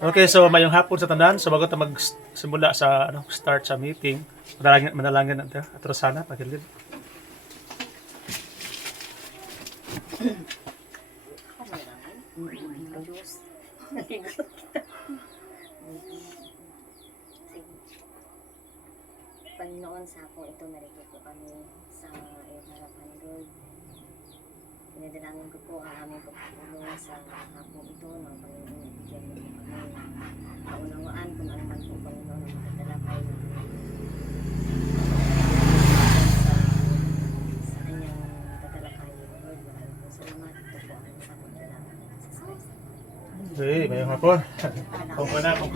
Okay, so mayong hapon sa tanan, so bago ta magsimula sa start sa meeting, manalangin natin atrasana pagilid. Panginoon, sa ako ito narito po kami sa iyong harapan, Lord. Pinadalangin ko po ang aming pagpapulong sa hapong ito ng Panginoon. Bigyan mo po kami kaunawaan kung ano man po, Panginoon, ang matatalakay na sa kanyang tatalakay, Lord. Maraming po salamat. Ito po ang sa pagdalangin sa Christ. Okay, mayong hapon. Kung na ko.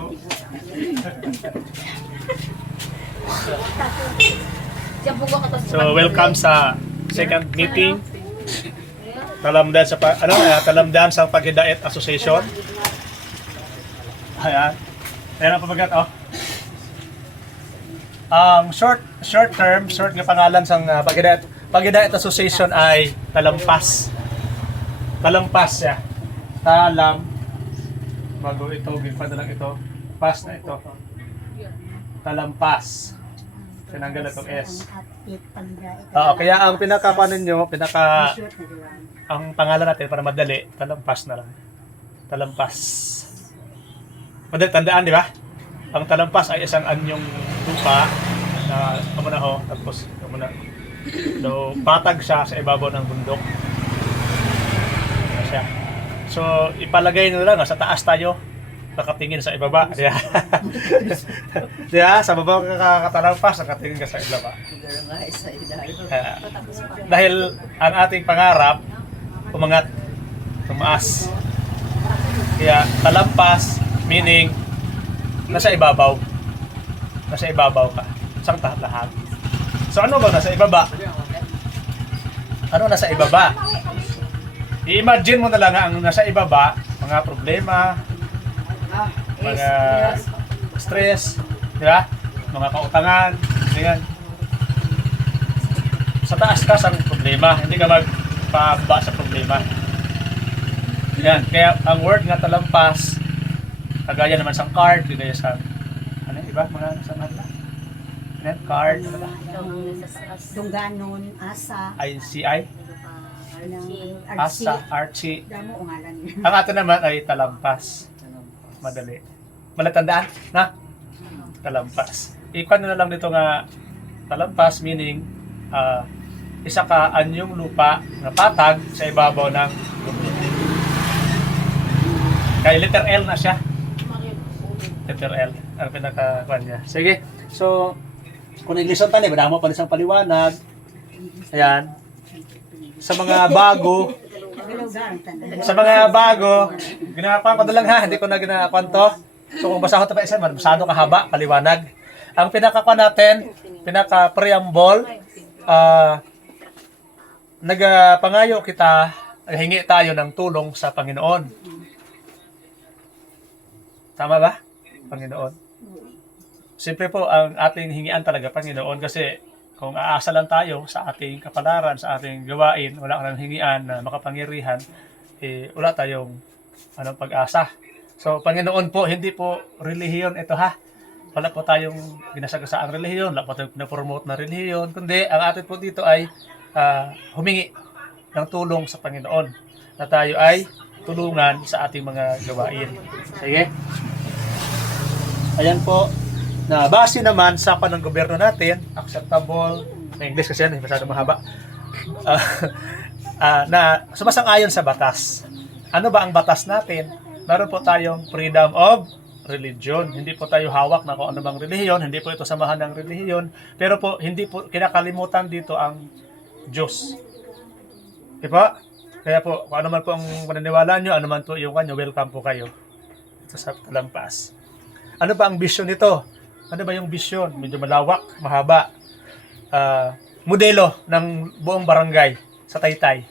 So welcome sa second meeting. Talamdan sa talamdan sa Paghidait Association. Ayan. Ayan ang pamagat Ang short nga pangalan sang Paghidait Association ay Talampas. Talampas siya. Bago ito, ginpadala lang ito. Pas na ito. Talampas. Tinanggal itong S. Oo, kaya ang pinakapanin nyo, ang pangalan natin para madali, Talampas na lang. Talampas. Madali tandaan, di ba? Ang Talampas ay isang anyong lupa na tapos so, patag siya sa ibabaw ng bundok. Ano siya? So, ipalagay nyo lang, sa taas tayo, nakatingin sa ibaba. Diya. Diya, sa baba ka Talampas, nakatingin ka sa ibaba. Dahil ang ating pangarap, umangat, tumaas. Kaya Talampas, meaning, nasa ibabaw. Nasa ibabaw ka. Isang lahat. So ano ba nasa ibaba? Ano nasa ibaba? I-imagine mo na lang ang nasa ibaba, mga problema, mga stress, di ba? Mga kautangan, ganyan. Sa taas ka sa problema, hindi ka magpababa sa problema. Yan, kaya ang word nga Talampas, kagaya naman sa card, kagaya sa, ano iba, mga nasa mata? Yan, card, ano ba? Dungganon, asa, ICI? Archie. Asa, Archie. Damo o ngalan niya. Ang ato naman ay Talampas. Madali. Malatandaan? Na? Talampas. Ikuan na lang dito nga Talampas, meaning isa ka anyong lupa na patag sa ibabaw ng bundok. Kaya letter L na siya. Letter L. Ang pinaka-kuan niya. Sige. So, kung English ang tanay, madama pa isang paliwanag. Ayan. Sa mga bago, ginagawa ko na lang ha, hindi ko na ginagawa to. So kung basahon ito pa isa, masyado kahaba, paliwanag. Ang pinaka natin, pinaka-preamble, nagpangayo kita, naghingi tayo ng tulong sa Panginoon. Tama ba? Panginoon. Siyempre po, ang ating hingian talaga, Panginoon, kasi kung aasa lang tayo sa ating kapalaran, sa ating gawain, wala kang hingian na makapangyarihan, wala tayong pag-asa. So, Panginoon po, hindi po relihiyon ito ha. Wala po tayong ginasagasaang relihiyon, wala po tayong pinapromote na relihiyon, kundi ang atin po dito ay humingi ng tulong sa Panginoon na tayo ay tulungan sa ating mga gawain. Sige? Ayan po. Na base naman sa ng gobyerno natin, acceptable, na English kasi yan, masyadong mahaba, na sumasang-ayon sa batas. Ano ba ang batas natin? Meron po tayong freedom of religion. Hindi po tayo hawak na kung ano bang relihiyon, hindi po ito samahan ng relihiyon, pero po hindi po kinakalimutan dito ang Diyos. Diba? Kaya po, kung ano man po ang paniniwala nyo, ano man po yung kanyo, welcome po kayo ito sa Talampas. Ano ba ang vision nito? Ano ba yung vision? Medyo malawak, mahaba. Modelo ng buong barangay sa Taytay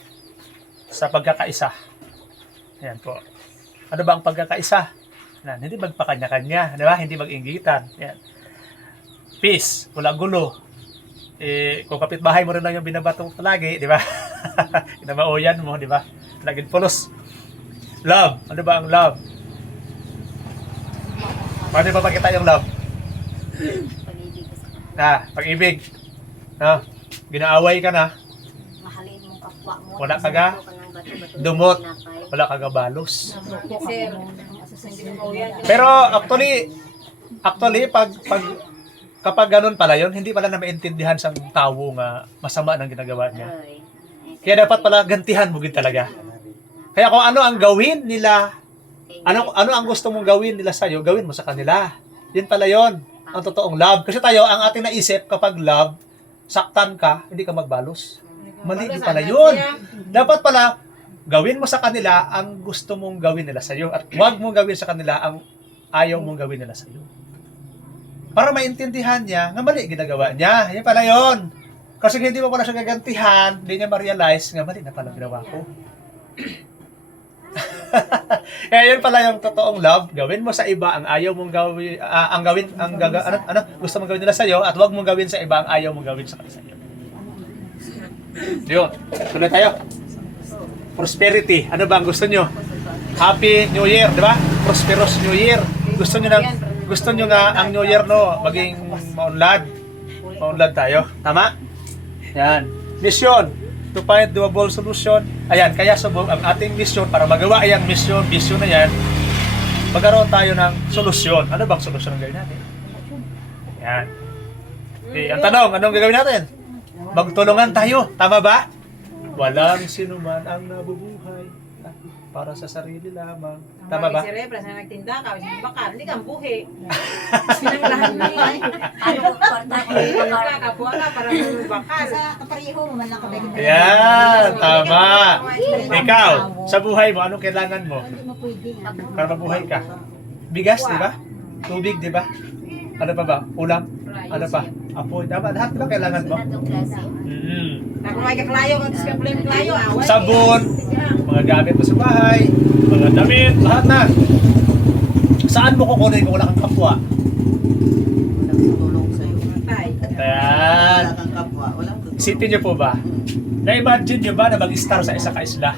sa pagkakaisa. Ayan po. Ano ba ang pagkakaisa? Hindi magpakanya-kanya, di ba? Hindi mag-inggitan. Ayan. Peace, wala gulo. Kung kapitbahay mo rin lang yung binabatong palagi, di ba? Inamauyan mo, di ba? Laging pulos. Love. Ano ba ang love? Paano ipapakita yung love? Pag-ibig ko sa kanila. Pag-ibig. Ginaaway ka na, Mahalin mong kapwa mo. Wala ka ga? Gusto ka ng bato-bato Dumot. na tinapay. wala ka gabalos. Sir, Pero actually kapag ganun pala yun, hindi pala na maintindihan sa tao nga masama ng ginagawa niya. Ay. Kaya dapat pala gantihan mo gid talaga. Kaya kung ano ang gawin nila, ano ang gusto mong gawin nila sa iyo, gawin mo sa kanila. Yun pala yun, ang totoong love. Kasi tayo, ang ating naisip kapag love, saktan ka, hindi ka magbalos. Mali din pala yun. Dapat pala, gawin mo sa kanila ang gusto mong gawin nila sa iyo at huwag mong gawin sa kanila ang ayaw mong gawin nila sa iyo. Para maintindihan niya nga mali ginagawa niya. Yan pala yun. Kasi hindi mo pala siya gagantihan, hindi niya ma-realize nga mali na pala ginawa ko. Kaya yun pala yung totoong love. Gawin mo sa iba ang ayaw mong gawin, gusto mong gawin nila sa iyo at huwag mong gawin sa iba ang ayaw mong gawin sa kanila. Yun. Tuloy tayo. Prosperity. Ano ba ang gusto nyo? Happy New Year, di ba? Prosperous New Year. Gusto nyo nga ang New Year no maging maunlad. Maunlad tayo. Tama? Yan. Mission. To find doable solution. Ayan, kaya subok ang ating mission para magawa yung vision na yan. Magkaroon tayo ng solusyon. Ano bang solusyon ang gawin natin? Yan. Okay, ang tanong, anong gagawin natin? Magtulungan tayo. Tama ba? Walang sinuman ang nabubuhay para sa sarili lamang. Tama ba? Si Rebra, sa nagtinda ka, si bakal, hindi kang buhi. Sinanglahan mo ay. ano kwarta ko yung bakal. Kapuha ka para may bakal. Sa kapareho mo man lang kabigin. Ayan, tama. Ikaw, sa buhay mo, anong kailangan mo? Hindi mo pwede. Para mabuhay ka? Bigas, di ba? Tubig, di ba? Ano pa ba? Ulam? Ano pa? Apoy. Tama, lahat ba kailangan mo? Anong klase? Ako may kaklayo, kung ka pala yung klayo, away. Sabon, mga gamit mo sa bahay, mga damit, lahat na. Saan mo kukunin kung wala kang kapwa? Walang tutulong sa'yo. Patay. Ayan. Wala kang kapwa, walang tutulong. Isipin niyo po ba? Na-imagine niyo ba na mag-star sa isa ka-isla?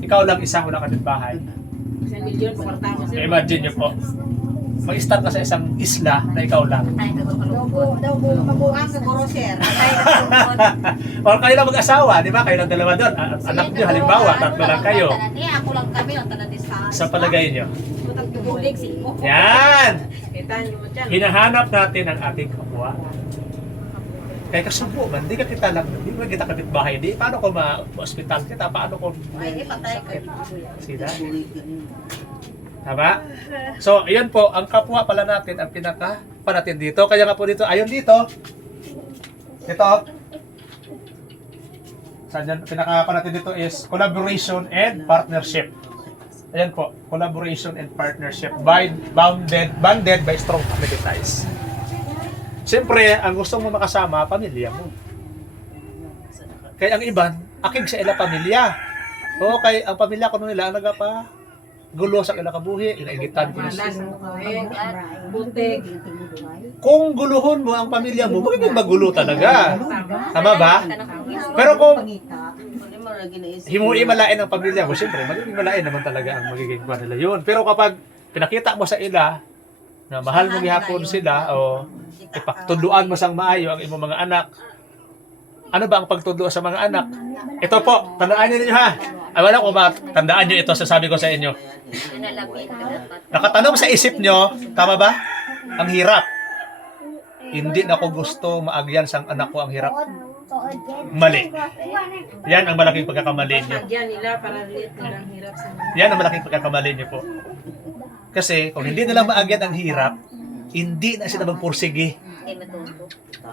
Ikaw lang isa, wala ka din bahay. Isang milyon, pumarta mo sir. Na-imagine niyo po. Mag-star ka sa isang isla na ikaw lang. Ay, nagpapalumpot. Daw mabuhang sa Corosir. Ay, nagpapalumpot. O kayo lang mag-asawa, di ba? Kayo lang dalawa doon. Anak niyo, halimbawa, tatlo lang kayo. Ako lang kami, ang tanan sa Sa palagay niyo. Putang tubulig, simo. Yan! Kita niyo mo dyan. Hinahanap natin ang ating kapwa. Kaya kasubo man, di ka kita lang, di ba kita kapitbahay, di paano ko ma-hospital kita, paano ko Ay, patay ka. sila? Tuloy ka niyo. Tama? So, ayan po, ang kapwa pala natin, ang pinaka natin dito. Kaya nga po dito, ayun dito. Ito. Saan yan? Pinaka natin dito is collaboration and partnership. Ayan po, collaboration and partnership. Bonded by strong family ties. Siyempre, ang gusto mo makasama, pamilya mo. Kaya ang iban, akig sa ila pamilya. O kay ang pamilya ko nila, ang nagapa gulo sa ila kabuhi, inaigitan ko Malas, nila. ang kuhin, butig. Kung guluhon mo ang pamilya mo, magiging magulo talaga. Tama ba? Pero kung Hindi mo lagi naisip. himuin malain ang pamilya mo, siyempre, magiging malain naman talaga ang magiging kuha nila yun. Pero kapag pinakita mo sa ila, na mahal mo gihapon sila, o ipagtudluan mo sang maayo ang imong mga anak, ano ba ang pagtudlo sa mga anak? Ito po, tandaan niyo ha. Ay wala ko ba, tandaan niyo ito, sasabi ko sa inyo. Nalapit ka dapat. Nakatanong sa isip nyo, tama ba? Ang hirap. Hindi na ko gusto maagyan sang anak ko ang hirap. Mali. Yan ang malaking pagkakamali nyo. Nagyan nila para liit nilang hirap sa mga. Yan ang malaking pagkakamali nyo po. Kasi kung hindi nila maagyan ang hirap, hindi na sila magpursige. Hindi matuto.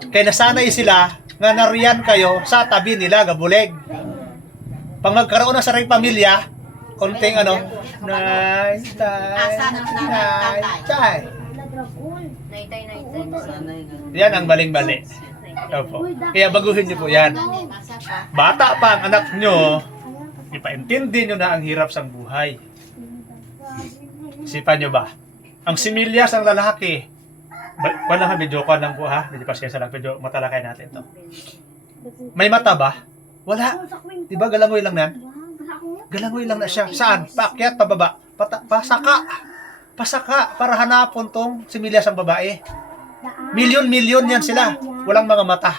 Kaya nasanay sila nga nariyan kayo sa tabi nila, gabuleg. Pag magkaroon ng sariling pamilya, konting ano, nay, tay. Naitay. Sanay ka. Yan ang baling-bali. Opo. Kaya baguhin niyo po yan. Bata pa ang anak nyo, ipaintindi nyo na ang hirap sa buhay. Isipan nyo ba? Ang similyas ang lalaki. Wala nga, medyo ko lang po ha. Medyo pasensya lang, medyo matalakay natin to. May mata ba? Wala. Diba galangoy lang yan? Galangoy lang na siya. Saan? Paakyat, pababa. Pasaka. pasaka para hanapon tong similyas ang babae. Milyon-milyon yan sila. Walang mga mata.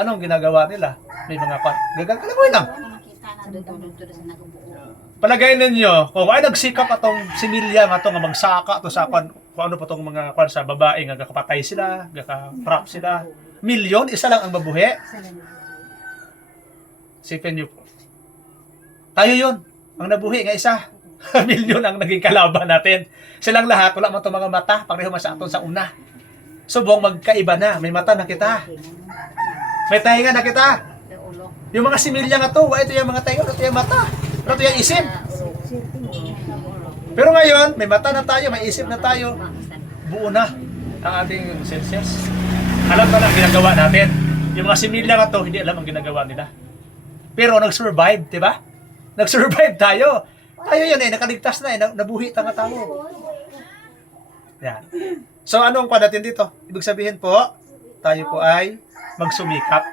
Anong ginagawa nila? May mga gagagalagoy lang. Palagay ninyo, kung ay nagsikap atong similya nga to nga magsaka to sa kung ano pa tong mga sa babae nga gakapatay sila, gaka-prop sila. Milyon, isa lang ang babuhi. Sipin niyo po. Tayo yun, ang nabuhi nga isa. Milyon ang naging kalaban natin. Silang lahat, wala man itong mga mata, pareho man sa aton sa una. Subong magkaiba na, may mata na kita. May tainga na kita. Yung mga similya nga to, ito yung mga tainga, ito yung mata. Ito yung isip. Pero ngayon, may mata na tayo, may isip na tayo. Buo na ang ating senses. Alam na lang ang ginagawa natin. Yung mga similya nga to, hindi alam ang ginagawa nila. Pero nag-survive, di ba? Nag-survive tayo. Tayo yun nakaligtas na nabuhi nga tayo. Yan. So anong pa natin dito? Ibig sabihin po, tayo po ay magsumikap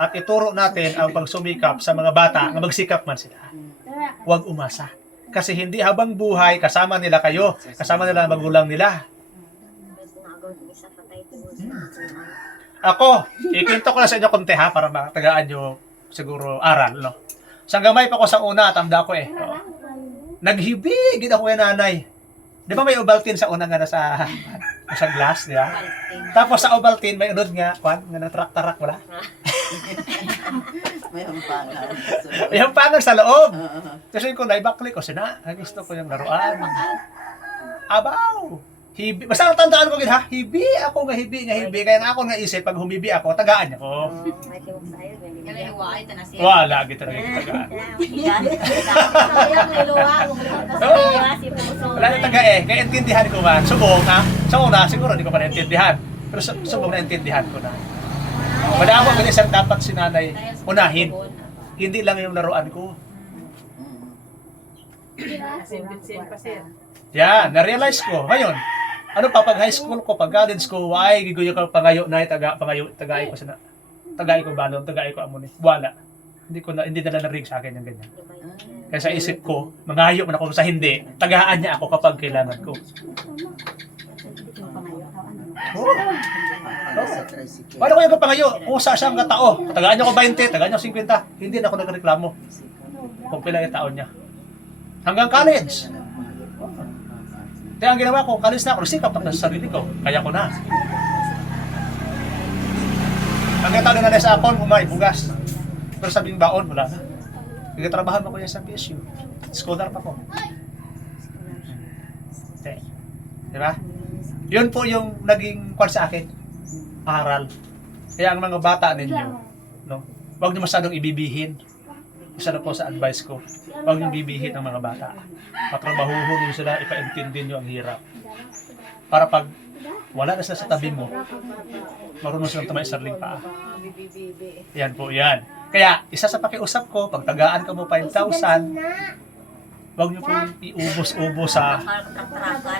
at ituro natin ang pagsumikap sa mga bata na magsikap man sila. Huwag umasa. Kasi hindi habang buhay, kasama nila kayo, kasama nila ang magulang nila. Ako, ikinto ko na sa inyo konti ha, para matagaan nyo siguro aral, no? Sa gamay pa ko sa una, tanda ko eh. Oh. Naghibig ako kay nanay. Di ba may Ovaltine sa una nga nasa glass, di ba? Tapos sa Ovaltine, may unod nga, nga natrak-tarak wala. May hampangan. May hampangan sa loob. Kasi kung naibakli ko, gusto ko yung laruan. Abaw! Hibi. Basta ang tandaan ko gid ha, hibi ako nga hibi. Kaya nga ako nga isip, pag humibi ako, tagaan ako. Wala, gito na tagaan. Wala na taga kaya intindihan ko man. Subong ha. Sa una, siguro hindi ko pa naintindihan. Pero subong naintindihan ko na. Madamo ko isang dapat si nanay unahin. Hindi lang yung laruan ko. Yan, na-realize ko. Ngayon, ano pa pag high school ko, pag college ko, ay giguyo ka pangayo na tagay ko sana. Tagay ko balon, tagay ko amon. Wala. Hindi dala na ring sa akin yung ganyan. Kaya sa isip ko, mangayo man ako sa hindi, tagaan niya ako kapag kailangan ko. Oh. Paano ko yung pangayo? Kusa siyang katao. Tagaan niya ko 20, tagaan niya ko 50. Hindi na ako nagreklamo. Kung pila yung taon niya. Hanggang college. Kaya ang ginawa ko, college na ako, sikap na sa sarili ko. Kaya ko na. Hanggang taon na sa akon, bugas. Pero sabing baon, wala na. Nagtatrabahan ako yan sa PSU. Scholar pa ko. Okay. Diba? Yun po yung naging kwan sa akin. Aral. Kaya ang mga bata ninyo, no? Huwag niyo masyadong ibibihin. Isa na po sa advice ko. Huwag niyo bibihin ang mga bata. Patrabahuhin niyo sila, ipaintindi niyo ang hirap. Para pag wala na sila sa tabi mo, marunong silang tumay sarling paa. Yan po, yan. Kaya, isa sa pakiusap ko, pag tagaan ka mo 5,000, huwag niyo po iubos-ubos sa...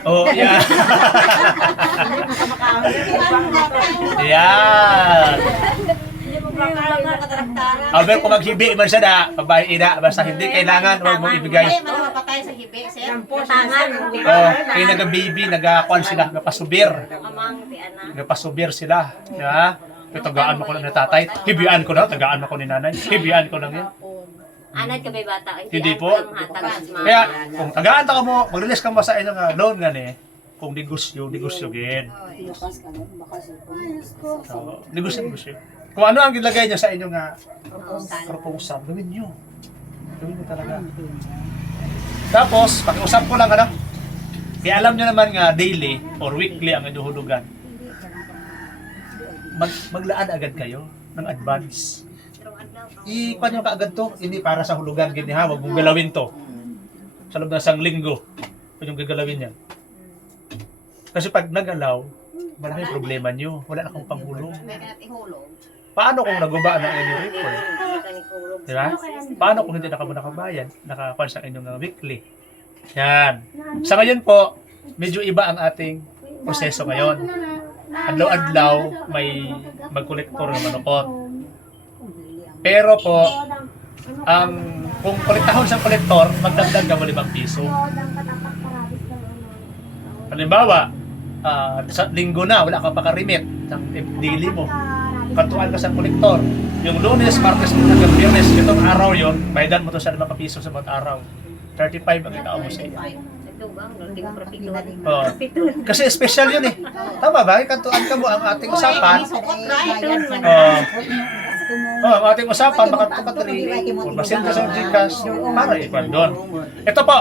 Oh, yan. Yan. Aber kung maghibi man siya na, babae ina, basta hindi kailangan, huwag mo ibigay. Mapatay sa hibi, sir. Oh, kaya naga-baby, nag-akuan sila, nagpasubir. Nagpasubir sila. Yeah. Kaya tagaan mo ko lang na tatay. Hibian ko lang, tagaan mo ko ni nanay. Hibian ko lang yan. Anad ka ba bata? Hindi po. Kaya, kung tagaan ka mo, mag-release ka mo sa inyong loan nga ni, kung negosyo gin. So, negosyo. Kung ano ang gilagay niya sa inyong proposal, gawin niyo. Gawin niyo talaga. Tapos, pakiusap ko lang, kaya alam niyo naman nga, daily or weekly ang inyong hulugan. Maglaan agad kayo ng advance. Ikuan nyo kaagad to, hindi para sa hulugan, gini ha, huwag mong galawin to. Sa loob ng 1 linggo, huwag yung gagalawin yan. Kasi pag nagalaw, malaking problema nyo, wala na akong panghulog. Paano kung naguba ng inyong report? Diba? Paano kung hindi nakabayad, nakakuan sa inyong weekly? Yan. Sa ngayon po, medyo iba ang ating proseso ngayon. Adlaw-adlaw, may magkolektor ng manukot. Pero po, kung kolektahon sa kolektor, magdagdag ka mo 5 piso. Halimbawa, sa linggo na, wala ka pa ka-remit ng daily mo. Kantuan ka sa kolektor. Yung Lunes, Martes, hanggang Biyernes, itong araw yon, bayadan mo to sa 5 piso sa bawat araw. 35 ang itaon mo sa iyo. Ito ba? Hindi ko propito. Oo. Kasi special yun eh. Tama ba? Kantuan ka mo ang ating usapan. Ang ating usapan, makanto ka 3, o basin ka sa Gcash, para ipan doon. Ito po,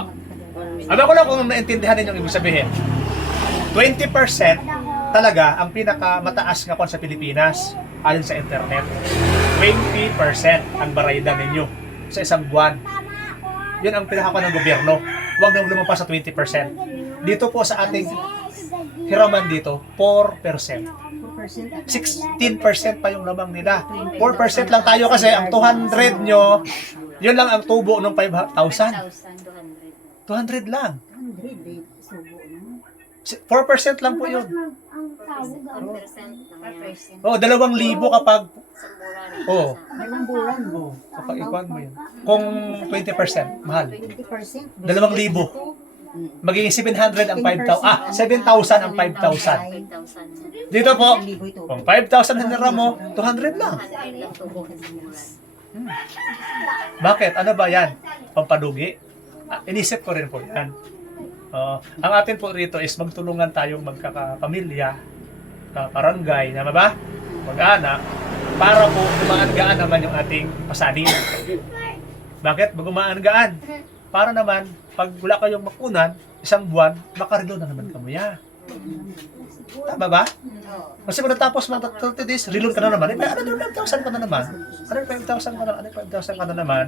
alam ko lang kung naintindihan ninyo yung ibig sabihin. 20% talaga ang pinakamataas nga kon sa Pilipinas ayon sa internet. 20% ang barayda ninyo sa isang buwan. Yun ang pinakakon ng gobyerno. Huwag nang lumampas sa 20%. Dito po sa ating hiraman dito, 4%. 16% pa yung lamang nila. 4% lang tayo kasi ang 200 nyo, yun lang ang tubo ng 5,000. 200 lang. 4% lang po yun. 4% Oh, 2,000 kapag oh, Ilang buwan mo? kapag ikuan mo yun. Kung 20%, mahal. 20%. 2,000. Magiging 700 ang 5,000. 7,000 ang 5,000. 5,000. Dito po, Libo ito. kung 5,000 hinira mo, 200 lang. 100 lang tubo sa buwan. Bakit? Ano ba yan? Pampadugi? Inisip ko rin po yan. Ang atin po rito is magtulungan tayong magkakapamilya, kaparangay, naman ba? Mag-anak, para po gumaan-gaan naman yung ating pasanin. Bakit? Gumaan-gaan. Para naman, pag wala kayong makunan, isang buwan, makarilo na naman kamuya. Tama ba? Kasi kung natapos mga 30 days, reload ka na naman. Ano 5,000 ka na naman? Ano 5,000 ka na? Ano 5,000 ka na naman?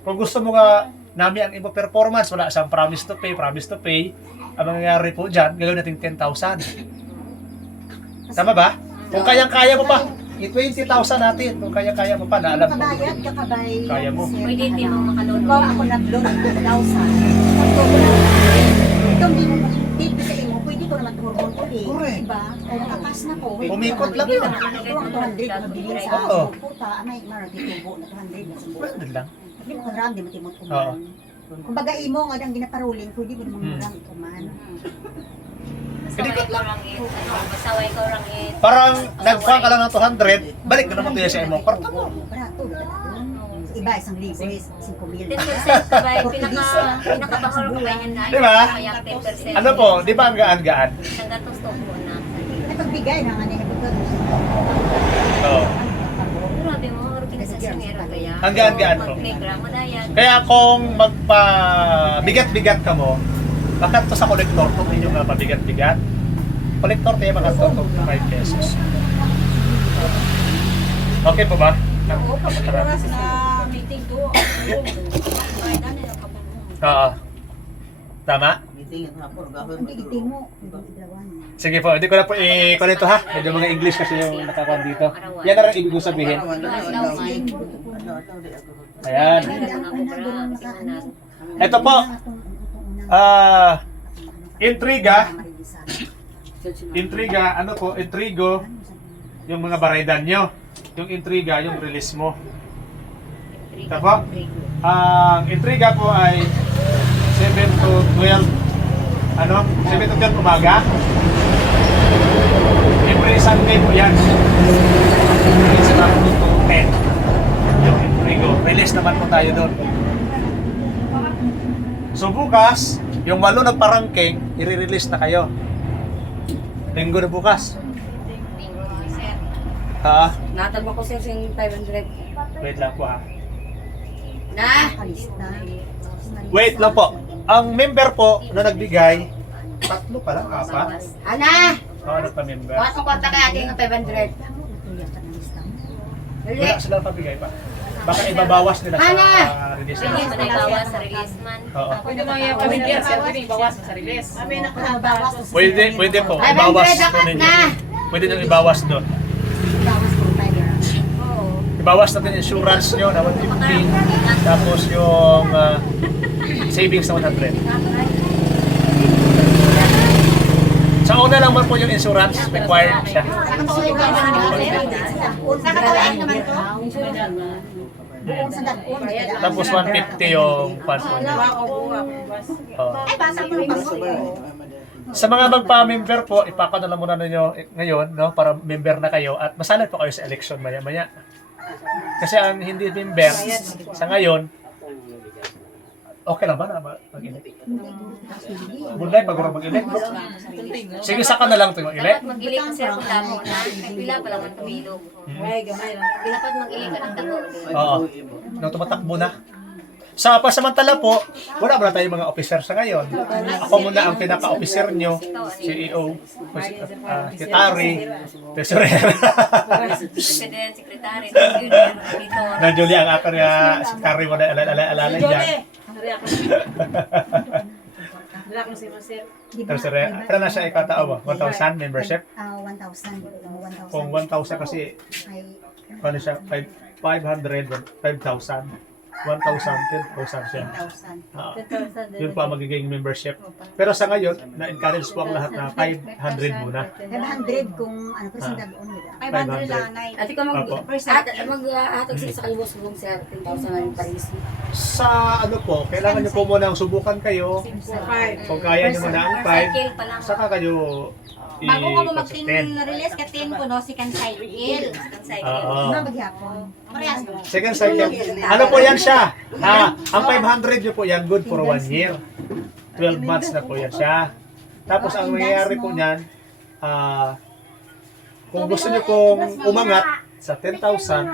Kung gusto mo nga namin ang ibang performance, wala siyang promise to pay. Ang mangyayari po dyan, gagawin natin 10,000. Tama ba? Kung kayang-kaya mo pa, i-20,000 natin. Kung kaya-kaya mo pa, na alam mo. Kabayad, kakabay. Kaya mo. Pwede din mo makalunod. Ikaw ako nag-loan ng 2,000. Ito hindi mo dito sa imo, pwede ko naman tuhurmon ko eh. Correct. Diba? Kung nakakas na ko. Umikot lang yun. Ito ang 200 mabilin sa Oo. puta. Anay, maragitubo na 200 na sa buwan. Pwede lang. Hindi mo karam, di mo timot Oo. kuman. Kung baga imo nga ang ginaparuling, pwede mo namang Hmm. marang kuman. Masaway ko lang it. Masaway ko lang it. Parang nagpang ka lang ng 200, balik ka naman tuya sa imo. Kwarta mo. Barato, iba isang libo is 5,000. 10% ka ba? Pinakabahol ko ba yan na? Diba? Kaya 10%. Ano po, di ba ang gaan-gaan? Isang gatos to po na. Napagbigay na nga niya ito. Oo. Grabe mo, organisasyon meron kaya. Ang gaan-gaan po. Mag-playground mo na yan. Kaya kung magpa-bigat-bigat ka mo, bakit to sa kolektor to ninyo nga pabigat-bigat? Kolektor tayo makanto to 5 pesos. Okay po ba? Oo, kapag oras na meeting to, baydan na yung kabulong. Oo. Tama? Meeting at hapon, gawin Ang tigiting mo, iblawan. Sige po, hindi ko na po i-call ito ha. Medyo mga English kasi yung nakakon dito. Yan na rin ibig ko sabihin. Ayan. Ito po. Intriga, ano po, intrigo, yung mga baraydan nyo. Yung intriga, yung release mo. Ito po. Ang intriga po ay 7 to 12, 7 to 12 umaga. Every Sunday po yan. It's 7 to 10. Yung intrigo. Release naman po tayo doon. So bukas, yung 8 na parangking, i-release na kayo. Linggo na bukas. Natag mo ko sir yung 500. Wait lang po ha. Na! Kalista. Wait lang po. Ang member po na nagbigay, 3 pa lang, 4. Ana! Ano pa member? Bukas ang kwarta kaya ating 500. Wala sila pabigay pa. Baka ibabawas nila sa release Pwede nila. mo na ibawas sa release man. Oo. Pwede mo yung pamilya, sir. Pwede ibawas sa release. Kami nakabawas. Pwede po. 500 Ibawas dapat po ninyo. na. Pwede nyo ibawas doon. Bawas po tayo. Ibawas natin insurance nyo na 150. Tapos yung savings na 100. Sa una lang man po yung insurance, required siya. Nakatawain naman to. Buong sa dagon. Tapos 150 yung fund po niya. Ako buwa. Bas. Oo. Basa mo yung paso. Sa mga magpa-member po, ipakadala muna ninyo ngayon, no, para member na kayo at masanay po kayo sa election maya-maya. Kasi ang hindi member sa ngayon, okay lang ba na mag-elect? Bunday, pag mag-elect. Sige, saka na lang ito mag-elect. Dapat mag-ili ka sir kung damo na. May pila pa lang ang tumilog. Ay, gamay lang. Dapat mag-ili ka ng damo. Oo. Nung tumatakbo na. Sa pasamantala po, wala ba tayong mga officer sa ngayon? Ako muna ang pinaka-officer nyo, CEO, Kitari, Treasurer. President, Secretary, Junior, Auditor. Na Julie ang akin nga secretary mo na alala dyan. Hari ako. Hari ako si Master. Treasurer. Pero na siya ikatao ba? 1,000 membership? 1,000. 1,000. Kung 1,000 kasi, Ay, ano siya, 500, 5,000. 1,000, 10,000 siya. 1,000. Yun pa magiging membership. Pero sa ngayon, na-encourage po ang lahat na 500 muna. 500 kung ano kasi dagon nila. 500 lang. Ate ka Apo. maghatag sila sa kalibos kung sir, 10,000 na yung paris. Sa ano po, kailangan nyo po muna subukan kayo. Kung kaya nyo muna ang 5, Cycle pa lang. saka kayo Bago ko mo i-consistent. mag-release ka 10 ko no, si kan cycle. Ang cycle. Oo. Mga maghapon. Parehas. Second cycle. Ano po yan siya? Ang 500 nyo po yan, good for 1 year. 12 months na po yan siya. Tapos ang mangyayari po niyan, kung gusto nyo pong umangat sa 10,000,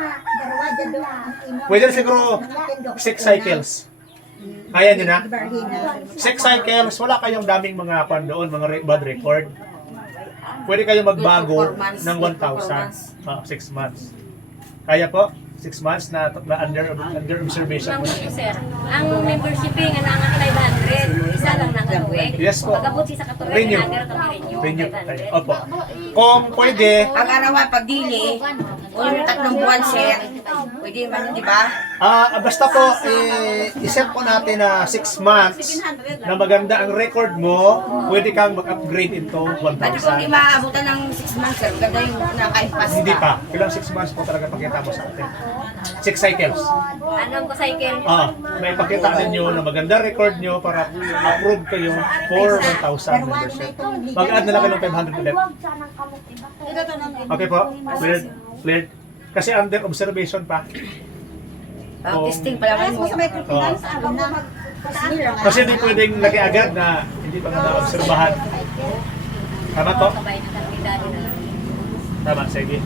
pwede na siguro 6 cycles. Kaya nyo na? 6 cycles, wala kayong daming mga kwan doon, mga bad record. Pwede kayo magbago ng 1,000. 6 months. Kaya po? 6 months na under observation Ang mo. sir, ang membership nga na ang 500, isa lang nakatuwig. Yes po. Pagkabot sa katuwig, Renew. under kami renew. Renew. 500. Opo. Kung pwede, Ang arawan pag dili, o 3 buwan sir, pwede man, di ba? basta po, iset po natin na 6 months na maganda ang record mo, pwede kang mag-upgrade into Pwede kung di 1,000. maabutan ng 6 months sir, ganda yung nakaipas Hindi na. pa. Ilang 6 months po talaga pakita mo sa atin. 6 cycles. Anong ko cycle? May pakita ninyo na maganda record nyo para approve kayo for 1,000 membership. Mag-add na lang kayo ng 500 ulit. Okay po? Cleared? Cleared? Kasi under observation pa. Testing pa lang mo. Sa may confidence, ako na mag Kasi hindi pwedeng lagi agad na hindi pa nga na-obserbahan. Tama po? Kabay na kandidado na lang. Tama, sige.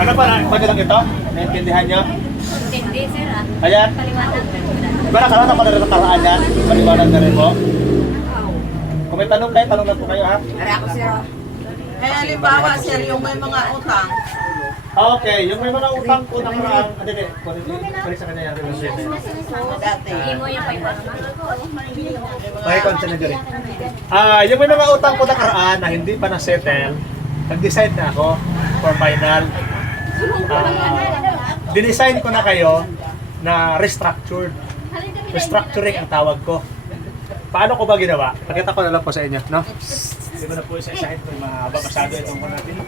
Ano pa na? Pwede lang ito? Naintindihan nyo? Hindi sir ah. Ayan. Paliwanag na ko na. Diba nakaroon ako na rin nakaraan yan? Paliwanag na rin po. Kung may tanong kayo, tanong lang po kayo ha. Ara ako sir. Kaya halimbawa sir, yung may mga utang, Okay, yung may mga utang po nakaraan. Hindi. Balik sa kanya yan. dati, Hindi mo yung 500. May content na dyan. Yung may mga utang po nakaraan na hindi pa na-settle, nag-decide na ako for final. Dinesign ko na kayo na restructured. Restructuring ang tawag ko. Paano ko ba ginawa? Pakita ko na lang po sa inyo, no? Hindi mo na po isa-isahin kung mahaba masyado itong mga natin.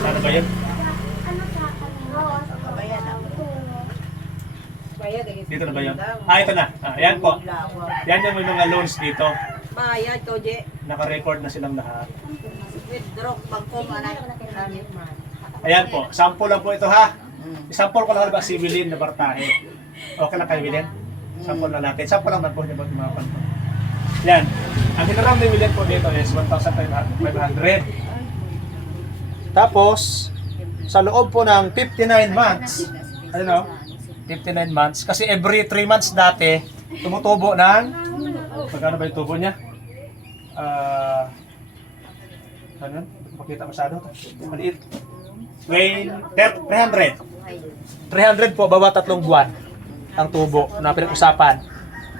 Sana ba yun? Dito na ba yun? Ito na. Yan po. Yan yung may mga loans dito. bayad ko, Je. Naka-record na silang lahat. Withdraw, pagkong anak. Ayan po. Sample lang po ito ha. Sample ko lang ba si Wilin na Bartahe. Okay lang kayo Wilin? Sample lang natin. Sample lang po niya mga panto. Yan. Ang hinaram ni Wilin po dito is 1,500. Tapos, sa loob po ng 59 months, ano, 59 months, kasi every 3 months dati, tumutubo ng, magkano ba yung tubo niya? Ano yun? Pakita masyado. Maliit. 300. 300 po, bawat 3 buwan ang tubo na pinag-usapan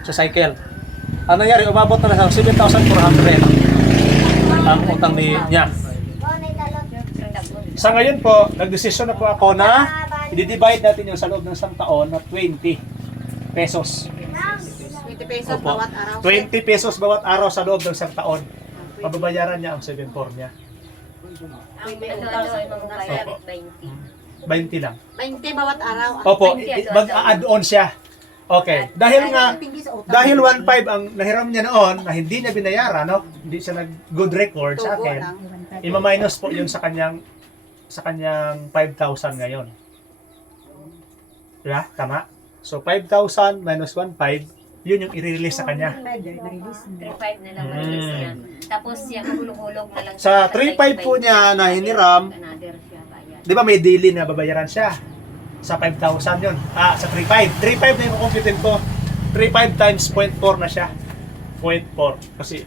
sa cycle. Ang nangyari, umabot na sa 7,400 ang utang niya. Sa ngayon po, nagdesisyon na po ako na i-divide natin yung sa loob ng isang taon na 20 pesos. 20 pesos Opo. bawat araw. 20 pesos bawat araw sa loob ng isang taon. Pababayaran niya ang 7.4 niya. Ito, yung mga kapit 20. 20 lang. 20 bawat araw. Opo, 20 mag-add on siya. Okay. Dahil nga, dahil 1.5 ang nahiram niya noon na hindi niya binayaran, no? Hindi siya nag-good record sa Tubo akin. lang. Ima-minus po yun sa kanyang 5,000 ngayon. Diba? Tama? So, 5,000 minus 1.5, yun yung i-release sa kanya. 3.5 na lang release niya. Tapos siya hulog-hulog na lang. Sa 3.5 po niya na hiniram, Another siya bayad. di ba may daily na babayaran siya? Sa 5,000 yun. Sa 3.5. 3.5 na yung computin ko. 3.5 times 0.4 na siya. 0.4. Kasi,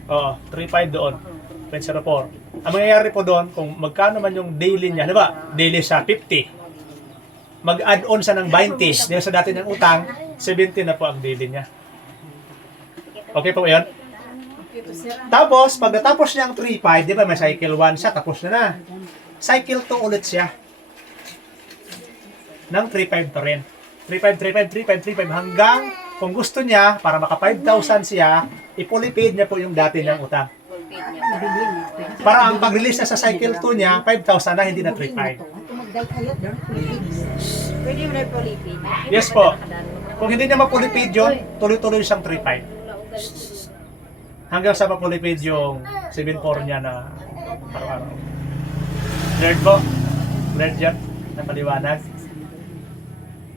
3.5 doon. 0.04. Ang mangyayari po doon, kung magkano man yung daily niya, di ba? Daily siya, 50. Mag-add on siya ng 20. Dahil sa dati ng utang, 70 na po ang daily niya. Okay po yun? Tapos, pag natapos niya ang 3.5, di ba may cycle 1 siya, tapos na. Cycle 2 ulit siya. Ng 3.5 pa rin. 3.5 hanggang kung gusto niya, para maka 5,000 siya, ipulipid niya po yung dati niyang utang. Full paid niya. Para ang pag-release na sa cycle 2 niya, 5,000 na, hindi na 3.5. Pwede mo na ipulipid. Yes po. Kung hindi niya mapulipid yun, tuloy-tuloy siyang 3.5. Hanggang sa mapulipid yung 7.4 niya na araw-araw. Cleared po? Cleared yan? Napaliwanag?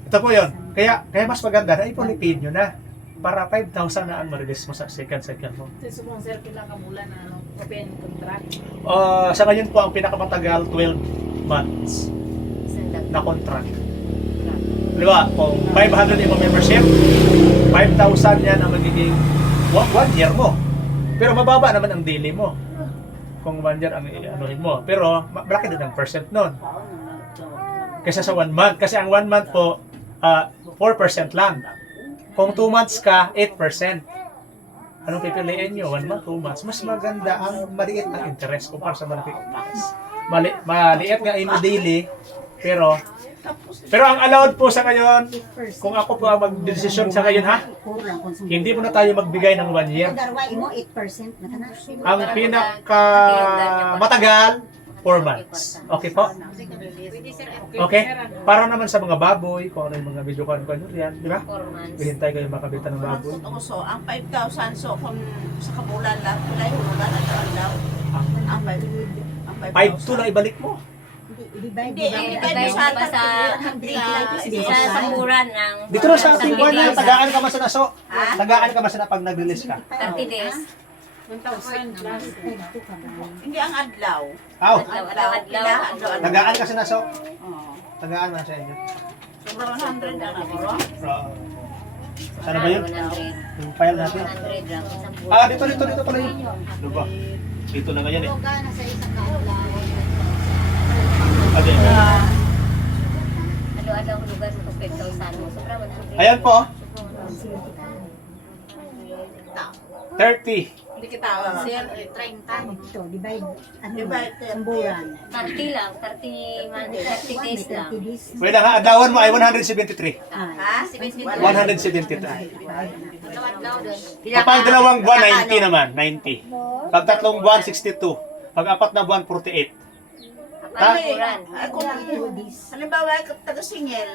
Ito po yun. Kaya mas maganda na ipulipid nyo na. Para 5,000 na ang ma-release mo sa second cycle mo. Sumong sir, kailan ka mula na open contract? Sa ngayon po, ang pinakamatagal, 12 months na contract. Di ba? Kung 500 yung membership, 5,000 yan ang magiging 1 year mo. Pero mababa naman ang daily mo. Kung 1 year ang anuhin mo. Pero malaki din ang percent nun. Kaysa sa 1 month. Kasi ang 1 month po, 4% lang. Kung 2 months ka, 8%. Anong pipiliin nyo? 1 month, 2 months. Mas maganda ang maliit ang interest kumpara sa malaki. Maliit nga yung daily, pero ang allowed po sa ngayon, kung ako po ang mag-desisyon sa ngayon, ha? Hindi mo na tayo magbigay ng 1 year. Ang pinaka matagal, 4 months. Okay po? Okay? Para naman sa mga baboy, kung ano yung mga video kan yan, di ba? 4 months. Hihintay kayo makabita ng baboy. So, ang 5,000, so kung sa kabulan lang, kulay hulugan at daw. Ang 5,2 lang ibalik mo. Hindi, Ibigay mo pa sa samuran ng Dito na sa ating buwan na, 30 days. tagaan ka mas na so. Ha? Tagaan ka mas na pag nag-release ka. 30 days. 1,000 plus. Hindi ang adlaw. Aw, Adlaw. tagaan kasi na so. Oh. Tagaan na sa inyo. Sobra 100 na bro. Sana ba yun? 100. Yung file natin. 100 lang. Isang buwan. Dito pala yun. Ano ba? Dito na ngayon eh. Okay. Ano-ano lugar sa 5,000 mo. Sobra 100. Ayan po. 30. Hindi kita sir, 30. Divide. 30 lang. 30 days lang. Wait lang ha, adlawan mo ay 173. Ha? 173. Kapag dalawang buwan, 90 naman. 90. Pag tatlong buwan, 62. Pag apat na buwan, 48. Paguran. Kung halimbawa, taga-singil,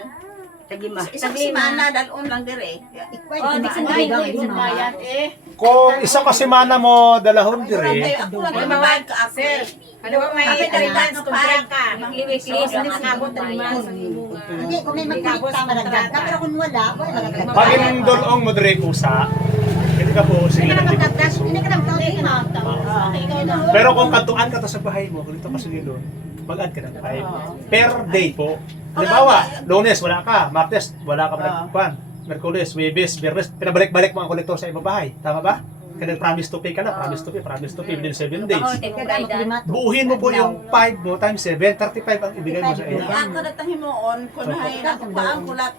Tagima. isang simana, dalon lang dire. Bayad eh. Kung isa ka semana mo dalahon dire, Ako lang magbabayad ka ako. Sir, ano ba may Kapit 3 na months contract ka? Weekly, So, nakabot 3 months ang imong Hindi, kung may magkakita maragdag ka, pero kung wala maragdag pag indolong mo dire kusa, hindi ka po sige na Hindi ka nang Pero kung kantuan ka to sa bahay mo, kung dito ka sige doon, mag-add ka ng 5. Per day po. Halimbawa, Lunes wala ka, Martes wala ka nagkuhan, Merkulis, Webes, Biyernes, pinabalik-balik mo ang kolektor sa ibang bahay. Tama ba? Kaya promise to pay ka na, promise to pay within 7 days. Buuhin mo po yung 5 mo times 7, 35 ang ibigay mo sa iyo. Ako datang himuon, kung hay nakuhaan kulat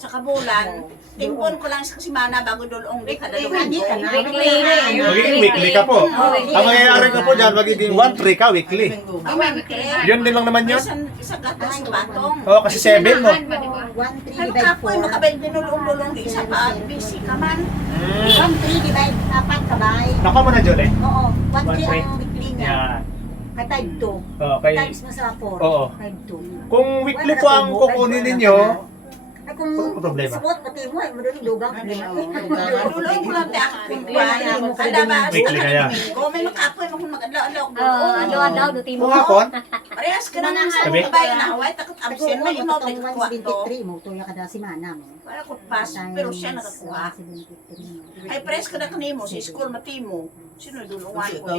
sa kabulan, tingkon ko lang sa simana bago dulong di kada Hindi ka Domingo. na. Magiging weekly ka po. Ang mangyayari ka po dyan, magiging 1-3 ka weekly. Yun din lang naman yun. Isa gatos sa batong. Oo, kasi 7 mo. 1-3 Ano divide ka po, 4. makabay dinulong-dulong di isa pa, busy ka man. 1-3 divide 4 kabay. Nako mo na, Jole. Oo, 1-3 1-3. ang weekly niya. Yan. Kay 5-2. Okay. Times mo sa 4. Oo. 5-2. Kung weekly po ang kukunin ninyo, Ay kung Ano problema? suot pati mo ay madulong dugang problema. Dulong ko lang di ako kung kada ba, Weekly kaya. Domingo, may makapoy mo kung mag-adlaw-adlaw. Adlaw-adlaw, duti mo. kung hapon, Parehas ka na sa Gabi? kabay na Hawaii, takot absent, may Ako imote mo kuha to. 173 mo tuya kada semana mo. Para ko pas, pero siya nakakuha. Ay, press ka na kanimo, sa school matimo. Sino dulungan ko?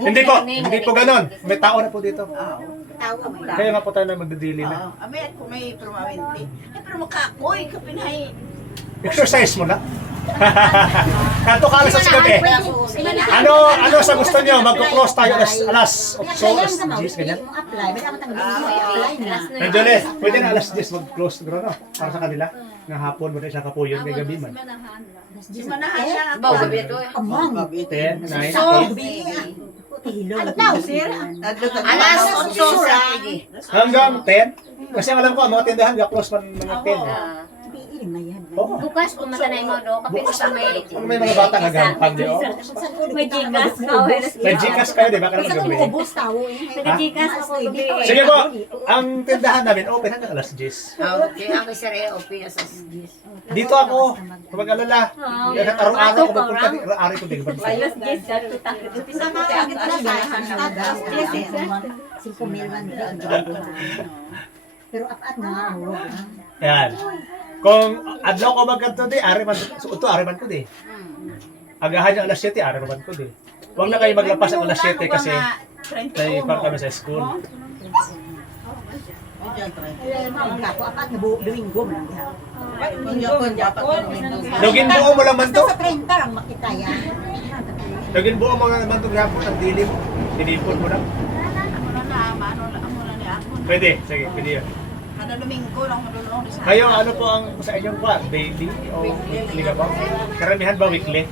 hindi po ganon. May tao na po dito. Tawa mo. Kaya nga po tayo na magdidili na. Amet, kung may permanente. Eh, pero makakoy, kapinay. Exercise mo na. Kanto ka alas sa gabi. Ano sa gusto nyo? Magko-close tayo alas 8, alas 10, ganyan. Mo apply, may ako tanggapin mo apply na. Nandiyan pwede na alas 10 mag-close siguro, no? Para sa kanila. Ng hapon, wala siya kapuyon, kay gabi man. Di manahan siya nga Bawa gabi ito. Among. 10, 9, So, 8. Hilo. Adlaw, sir. Alas 8 sa pwede. Hanggang 10. Kasi ang alam ko, ang mga tindahan, ga-close man mga 10. Biili mayan. Oo. Bukas kung masanay mo do, kapit Bukas sa may Kung may mga bata nagampang di, oh. may gigas ka o May Gcash kayo, di ba? Karang Isa kong gabi. ubos tao eh. Nag-Gcash ako gabi. Sige po, ang tindahan namin, open hanggang alas 10. Okay, ang sir ay open sa Dito ako, kapag alala. Yan, araw-araw ako magpunta, araw-araw ko din. Alas 10 sa tutak. Sa mga sakit na sa 5 mil man ang ginagawa. Pero apat na ako. Yan. Kung adlaw ko magkanto di, ari man ito ari man ko di. Agahan yung alas 7, ari man ko di. Huwag na kayo maglapas ang alas 7 kasi tayo pa kami sa school. Ang ako apat na Domingo man diha. Login buo mo lang man to. Sa 30 lang makita yan. Login buo mo lang man to gapon ang dili mo. Tinipon mo lang. Ano na niya ako. Pwede, sige, pwede yun. Kada Domingo lang madulong sa. Kayo, ano po ang sa inyong kwa? Daily o weekly ka ba? Karamihan ba weekly?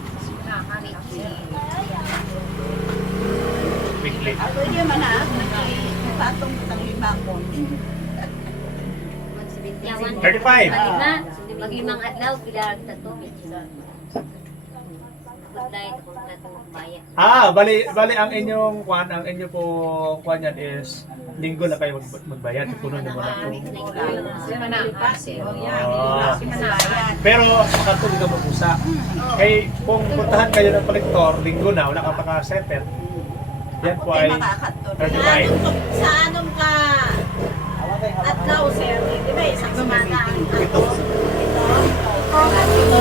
Weekly. Pwede man na, patong kitang limakon. 35. Na, mag-limang adlaw, bilang tato. Budlay, bayan. Bali ang inyong kwan, ang inyo po kwan yan is linggo na kayo magbayad. Puno na mo na po. Pero makatulog ka mag-usa. Kay kung puntahan kayo ng kolektor, linggo na, wala ka pa ka-settle. Yan po ay 35. Sa anong ka adlaw, sir? Di ba isang semana ang ito? Ito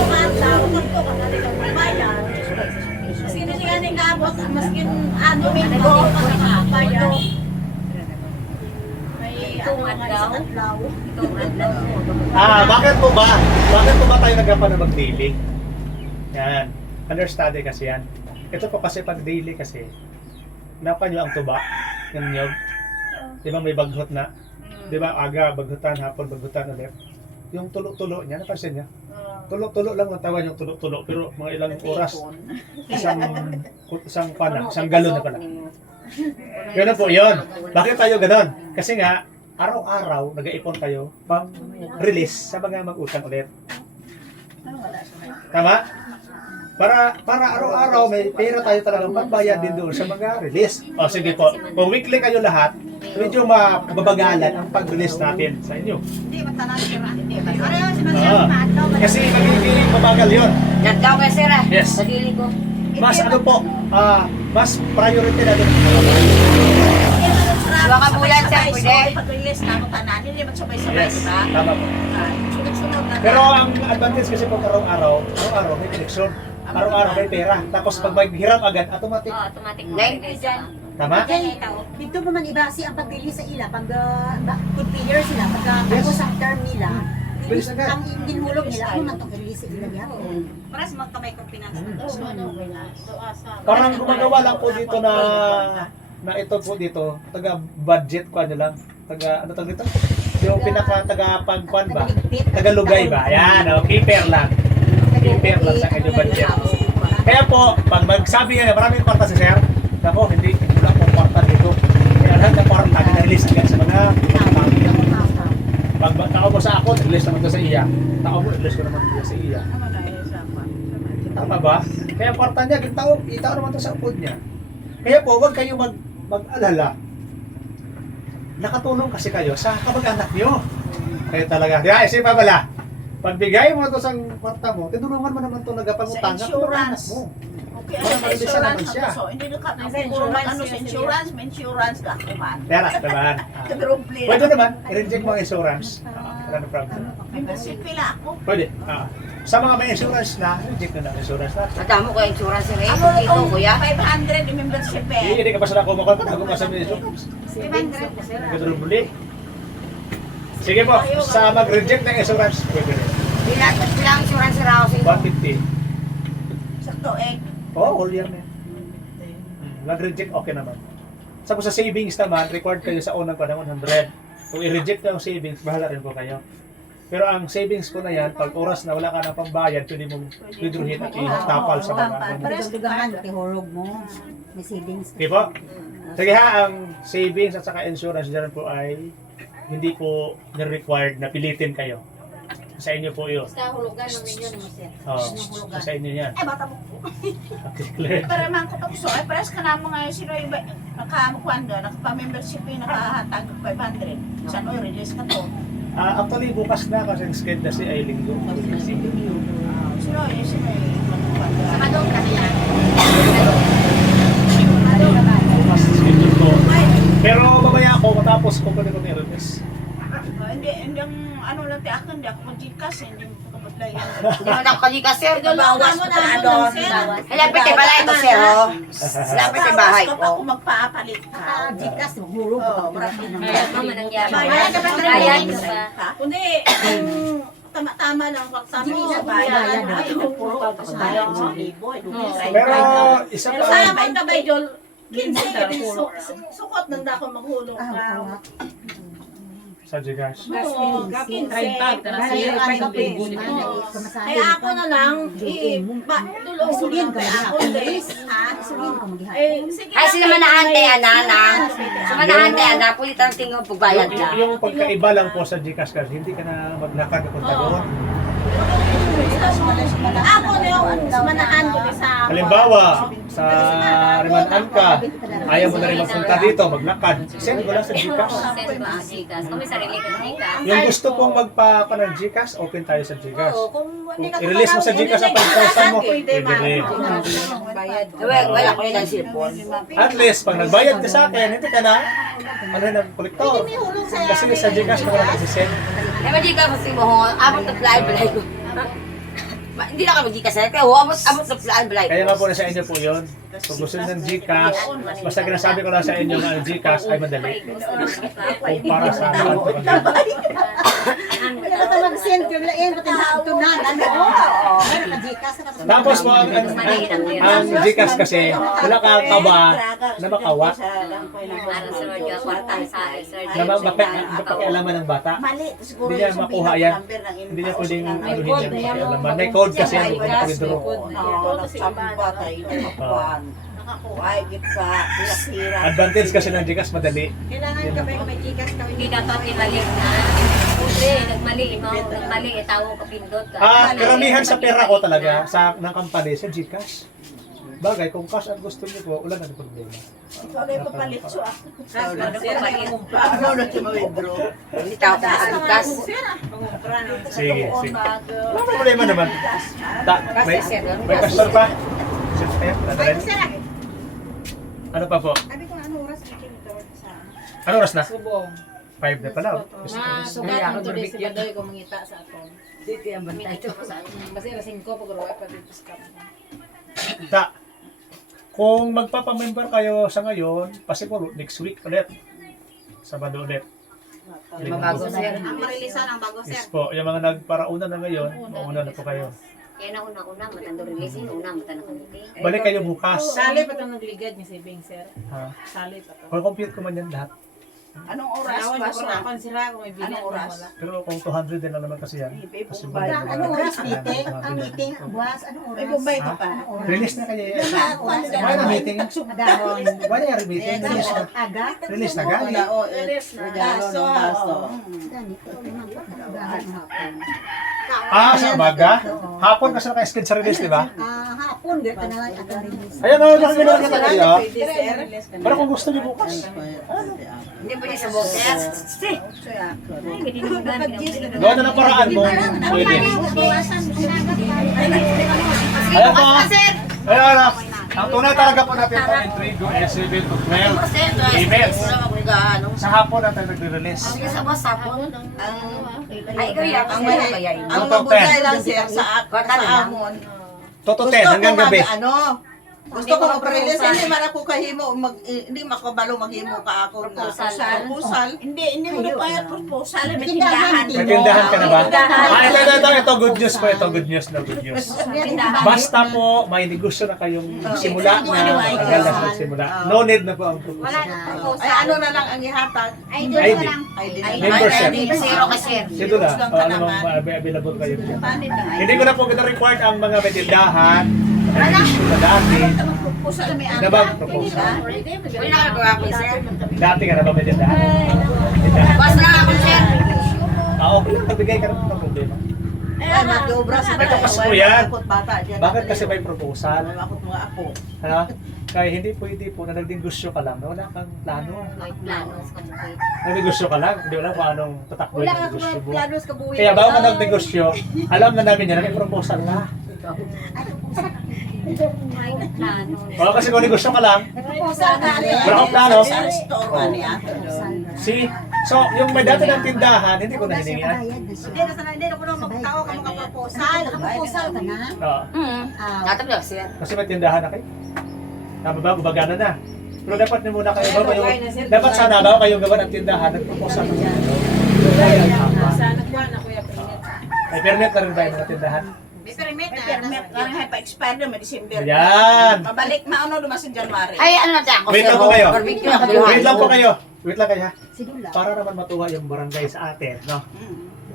man sa kanto ka na rin ang bayan. Sino siya nga nag-abot maskin ano Domingo bayan. May Itong adlaw. Itong adlaw. Bakit po ba? Bakit po ba tayo nagapa na mag-daily? Yan. Understudy kasi yan. Ito po kasi pag daily kasi, napa nyo ang tuba, ng nyog. Di ba may baghot na? Di ba aga, baghutan, hapon, baghutan ulit. Yung tulo-tulo niya, napansin niya? Tulo-tulo lang ang tawag yung tulo-tulo, pero mga ilang oras, isang galon na pala. Ganun po yun. Bakit tayo ganun? Kasi nga, araw-araw, nag-iipon tayo pang release sa mga mag-utang ulit. Tama? Para araw-araw may pera tayo talagang pagbayad din doon sa mga release. O sige po, kung weekly kayo lahat, medyo mababagalan ang pag-release natin sa inyo. Hindi, matanan siya. Hindi, pareho si Masya Kasi magiging mabagal yun. Nagdaw ka sir ah. Yes. Sa dili ko. Mas ano po, mas priority natin. Dua ka bulan sir, pwede. Pag-release na ako tanan, hindi magsabay-sabay, Yes, di ba? tama po. Sunod-sunod na. Pero ang advantage kasi pag araw-araw may connection. Araw-araw may pera. Tapos pag maghiram agad, automatic. Automatic. Tama? Dito mo man ibasi ang pag-release sa ila pag good year sila pag tapos ang term nila. Bilis agad. Ang ginhulog nila ano man tong release sa ila diha. Paras magkamay kong pinasa. Parang gumagawa lang po dito na ito po dito, taga budget ko ano lang. Taga ano tawag dito? Yung pinaka-taga-pagkwan ba? Tagalugay ba? Ayan, o, keeper lang. Keeper lang sa inyong budget. Kaya po, pag magsabi nga, maraming kwarta si sir, ako, hindi wala pong kwarta dito. Kaya lahat ng kwarta, ginarelease agad sa mga pag tao mo sa ako, release naman ko sa iya. Tao mo, release ko naman ko sa iya. Tama ba? Kaya kwarta niya, itao naman to sa upod niya. Kaya po, huwag kayo mag-alala. Nakatulong kasi kayo sa kamag-anak niyo. Kaya talaga, di ba, isipan pala. Pagbigay mo ito sa kwarta mo, tinulungan mo naman ito nagapangutang Sa insurance. mo. Okay, Wala sa malibisa insurance naman na siya. to. So, hindi na ka puro ano sa insurance, may insurance ka kuman. Pera, naman. Pero Pwede naman, i-reject mo ang insurance. Wala na problem. membership pila ako. Pwede. Sa mga may insurance na, reject na ng insurance na. Madamo ko insurance rin. Ako Dito, kuya. 500 yung membership eh. Hindi ka pa sa kumakal pa, ako pa sa insurance. Ito muli. Sige po, sa mag-reject ng insurance, pwede rin. Bilang insurance rin ako sa inyo. 150. Sakto eh. Oo, whole year na yan. Mag-reject, okay naman. Sa savings naman, required kayo sa unang panahon 100. Kung i-reject na yung savings, bahala rin po kayo. Pero ang savings ko na yan, pag oras na wala ka na pambayad, pwede mong withdrawin at i-tapal sa mga. Dugahan, ihorog mo. May savings. Okay po? Sige ha, ang savings at saka insurance dyan po ay hindi po required na pilitin kayo. Sa inyo po yun. Basta hulugan ng milyon mo, sir. Sa inyo yan. Eh, bata mo. Okay, clear. Para man ko tapos ay press ka na mo nga sino iba nakamukuan ka, nakapa-membership yung nakahatag 500. Saan mo release ka to? Actually, bukas na kasi ang schedule kasi ay linggo. Sino nakakuan ka? Madong kasi yan. Bukas schedule ko. Pero mamaya ako, matapos ko pwede ko i-release. Hindi ang ano lang ti akin, hindi ako mag-Gcash, hindi mo kapatlayan. Hindi mo na ako kasi sir. Bawas mo na doon. Lapit kay balay ito sir. Oh. Lapit kay bahay ko. ko. Kung magpapalit ka. Jikas, mahurog. Mama nang yaman. Bayad ka ba? Bayad ka ba? Kundi, tama-tama lang pagta mo. Hindi na Bayad. bayad. Ay, puro tapos bayad sa libo. Pero isa Pero pa, sa amin ka ba, Jol? 15 sukot nang dako maghulog ka. sa Gcash. Oo, 15. Kaya Kaya ako na lang, dulong ko ako din. Sige. Ay sila manahante ana na. Sa manahante ana pwede tang tingog pagbayad ka. Yung pagkaiba lang po sa Gcash kasi hindi ka na maglakad na punta doon. Ako na yung manahan ko sa... Halimbawa, sa Rimanan ka, ayaw mo na rin magpunta dito, maglakad. Send ko lang sa Gcash. Send ba ang Gcash? Kung may sarili ka ng Gcash. Yung gusto pong magpapa ng Gcash, open tayo sa Gcash. Oo, kung hindi ka I-release mo sa Gcash ang 5,000 mo, pwede bibili. Wala ko yung cellphone. At least, pag nagbayad ka sa akin, hindi ka na, ano yun, ang kolektor. Kasi sa Gcash mo lang kasi-send. Eh madi ka kasi mo abot na fly balay ko. Hindi na ka madi ka sir. Kaya abot na fly balay ko. Kaya nga po na sa inyo po yun. Kung gusto nyo ng Gcash, basta kinasabi ko lang sa inyo na ang Gcash ay madali. Kung para sa ano. Kaya ka mag-send yung lain, pati na ito na. Meron ka Jikas. Tapos po, ang Gcash kasi, wala kang kaba na makawa. Para sa mga kwarta sa sir. Na mapakialaman ng bata. Mali, siguro Hindi niya yung makuha sabihin yan. ng number ng Hindi niya pwedeng inbox. ano niya mapakialaman. May code kasi yan, hindi ko withdraw. Nakakuha, git sa hirap-hirap. Advantage kasi ng Gcash madali. Kailangan ka ba may Jikas ka? Hindi dapat ibalik na. Hindi, nagmali mo. Nagmali, itawo ka pindot ka. Karamihan sa pera ko talaga, ng company, sa Gcash. Bagay, kung cash ang gusto niyo po, wala na problema. Ikaw na yung papalit so ah. Paano na siya ma-withdraw? Hindi tao ko makalugas. Sige, sige. Wala problema naman. May customer pa? Ano pa po? Sabi ko, ano oras meeting ito sa... Ano oras na? 5 na pala. Sugat ang tuloy si Badoy kung mangita sa ato. Dito yung bantay to. Kasi rasing ko pag ruway pa dito sa kapwa. Ta. Kung magpapamember kayo sa ngayon, pasiguro next week ulit. Sabado ulit. Mabago sir. Ang marilisan ang bago Yes po. Yung mga nagparauna na ngayon, mauna na po kayo. Kaya na una-una, matando release, una matando committee. Balik kayo bukas. Sali pa itong nagligad ni saving sir. Ha? Sali pa to. Or compute ko man yan lahat. Anong oras Awan ba ko na ako sira kung may bilang Anong oras? wala. Pero kung 200 din na naman kasi yan. Kasi Anong oras meeting? Ang meeting, buwas, anong May oras? Bombay ka pa. Anong oras? Release na kayo yan. Oras. Why na meeting? Agahon. Why na meeting? Release na. Aga? Release na gali. Baso. Gani, agahon hapon. Sa umaga? Hapon kasi naka-skid sa release, di ba? Hapon, gata na lang aga release. Ayan o, nakaganoon ka tayo. Pwede, sir. Pero kung gusto niyo bukas. Hindi pwede sa boter. Doon na ng paraan mo. Pwede. Ayan po. Ayan na. Ang tunay talaga po natin po entry go S7 to 12 emails. Sa hapon natin nagre-release. Sige sa boss, hapon. Ay, ikaw yan. Ang wala kaya yun. Ang Toto mabugay 10. lang, sir, sa amon. Toto 10 hanggang gabi. Gusto ko mag-release, hindi man ako kahimo, hindi makabalo maghimo ka ako na proposal. Hindi mo na kaya proposal, may tindahan. May tindahan ka na ba? Ito good news po. Ito good news na good news. Basta po may negosyo na kayong simula na tagal na sa simula. No need na po ang proposal. Ay, ano na lang ang ihatag? ID. Membership. Membership. Zero kasi. Sino na? Ano mang available kayo? Hindi ko na po kita-record ang mga may tindahan. Dati. Proposal may Na ba ang proposal? Wala na gagawa ko, sir. Dati ka na ba may tindahan? Boss na ako, sir. Okay lang, pagbigay ka naman ng problema. Ay, mag-obra sa Ito kasi po yan. bata dyan. Bakit kasi may proposal? Ako mga ako. Ha? Kaya hindi pwede po na nagdingusyo ka lang na wala kang plano. May planos ka mo. Nagnegosyo ka lang, hindi wala kung anong tatakbo Wala yung ka negosyo mo. planos ka buhay. Kaya bago ka nagnegosyo, alam na namin yan na may proposal na. May planos. O kasi kung negosyo ka lang, Proposal na wala kang plano. Sa restore man niya. See? So, yung may dati ng tindahan, hindi ko na hiningian. Hindi na ko na magtao ka mga proposal. Proposal ka na. Oo. Tatag lang, sir. Kasi may tindahan na kayo. Tama ba? Gumagana na. Pero dapat nyo muna kayo ba dapat sana ba kayo gawa ng tindahan, nagproposal na siya. Sa nagkuha na kuya Pinet. May permit na rin ba yung mga tindahan? May permit nga nga pa-expire na may December. Yan! Pabalik na ano dumas sa January. Ay, ano na tayo? Wait lang po kayo. Barbecue ako. Wait lang po kayo. Wait lang kayo ha. Sigula. Para naman matuwa yung barangay sa atin, no?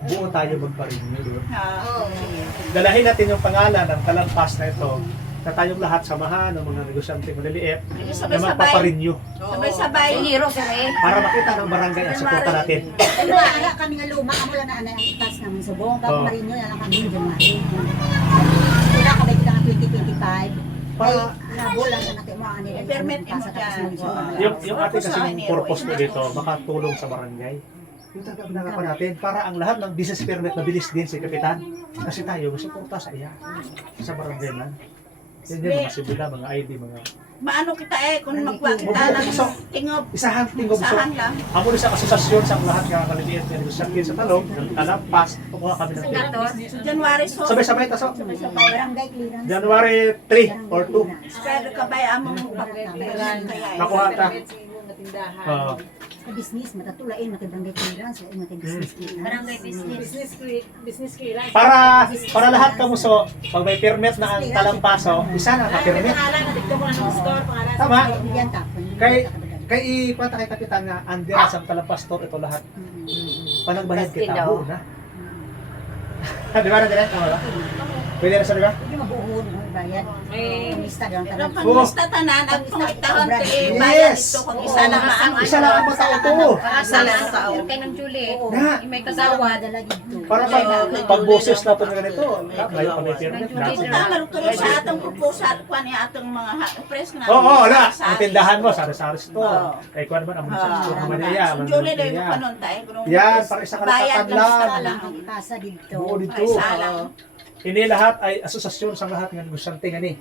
Buo tayo magpa-renew doon. Dalahin natin yung pangalan ng talampas na ito na tayong lahat samahan ng mga negosyante maliliit na Sabay-sabay. magpapa-renew Sabay-sabay. Siniro, sir eh. para makita ng barangay ang suporta natin. Wala kami nga luma, amo lang na ang itas naman sa buong Oo. bago marinyo na lang kami yung January. Wala ka ba kita nga 2025? Para labo lang na natin mo ani Permit mo dyan. Yung ating kasing purpose na dito, makatulong sa barangay. Yung tagapanapan natin para ang lahat ng business permit mabilis din si Kapitan. Kasi tayo, suporta sa iya. Sa barangay lang. Yan yun, mga sibila, mga ID, mga... Maano kita kung magwa kita ng tingob. Isahan, tingog so. Isahan lang. Amo sa asosasyon sa lahat ng kaliliit na negosyante sa talong, ng talampas, kukuha kami ng permit. So January so. Sabay-sabay taso. barangay clearance. January 3 or 2. Pero kabay among Nakuha ta. Tindahan. Oo. Sa business matatulain na kay barangay clearance, ay mga business clearance. Barangay business. Business clearance. Para lahat kamuso, pag may permit na ang talampaso, isa na ka-permit. Pangalan na dito ko na ng store, pangalan. Tama. Yan tapon. Kay ikwanta kay Kapitan nga, under sa talampastor ito lahat. Panagbayad Bastin kita daw. buo na. Di ba na direct? Tama ba? Pwede na sa diba? Hindi mabuhon ang bayad. Lista lang Pero tanan. kung lista tanan at kung itahon Yes. kay bayan ito kung isa lang maano. Isa lang ang matao to. Isa lang ang tao. Kay ng Julie. Na. May Kasawa kasawad. dala dito. Para pag boses na ito na ganito, ngayon pa may permit na. Kung tama tuloy sa atong proposal kuan ni atong mga press na. Oo, wala. Ang tindahan mo, sari-sari store. Kay kuwan naman, ang store naman niya. So Julie dai mo kanon tay. Yan, para isa ka Bayad lang nakatadlan. sa lang. Ang ipasa dito. Buo dito. Isa lang. Ini lahat ay asosasyon sa lahat ng negosyante nga ni.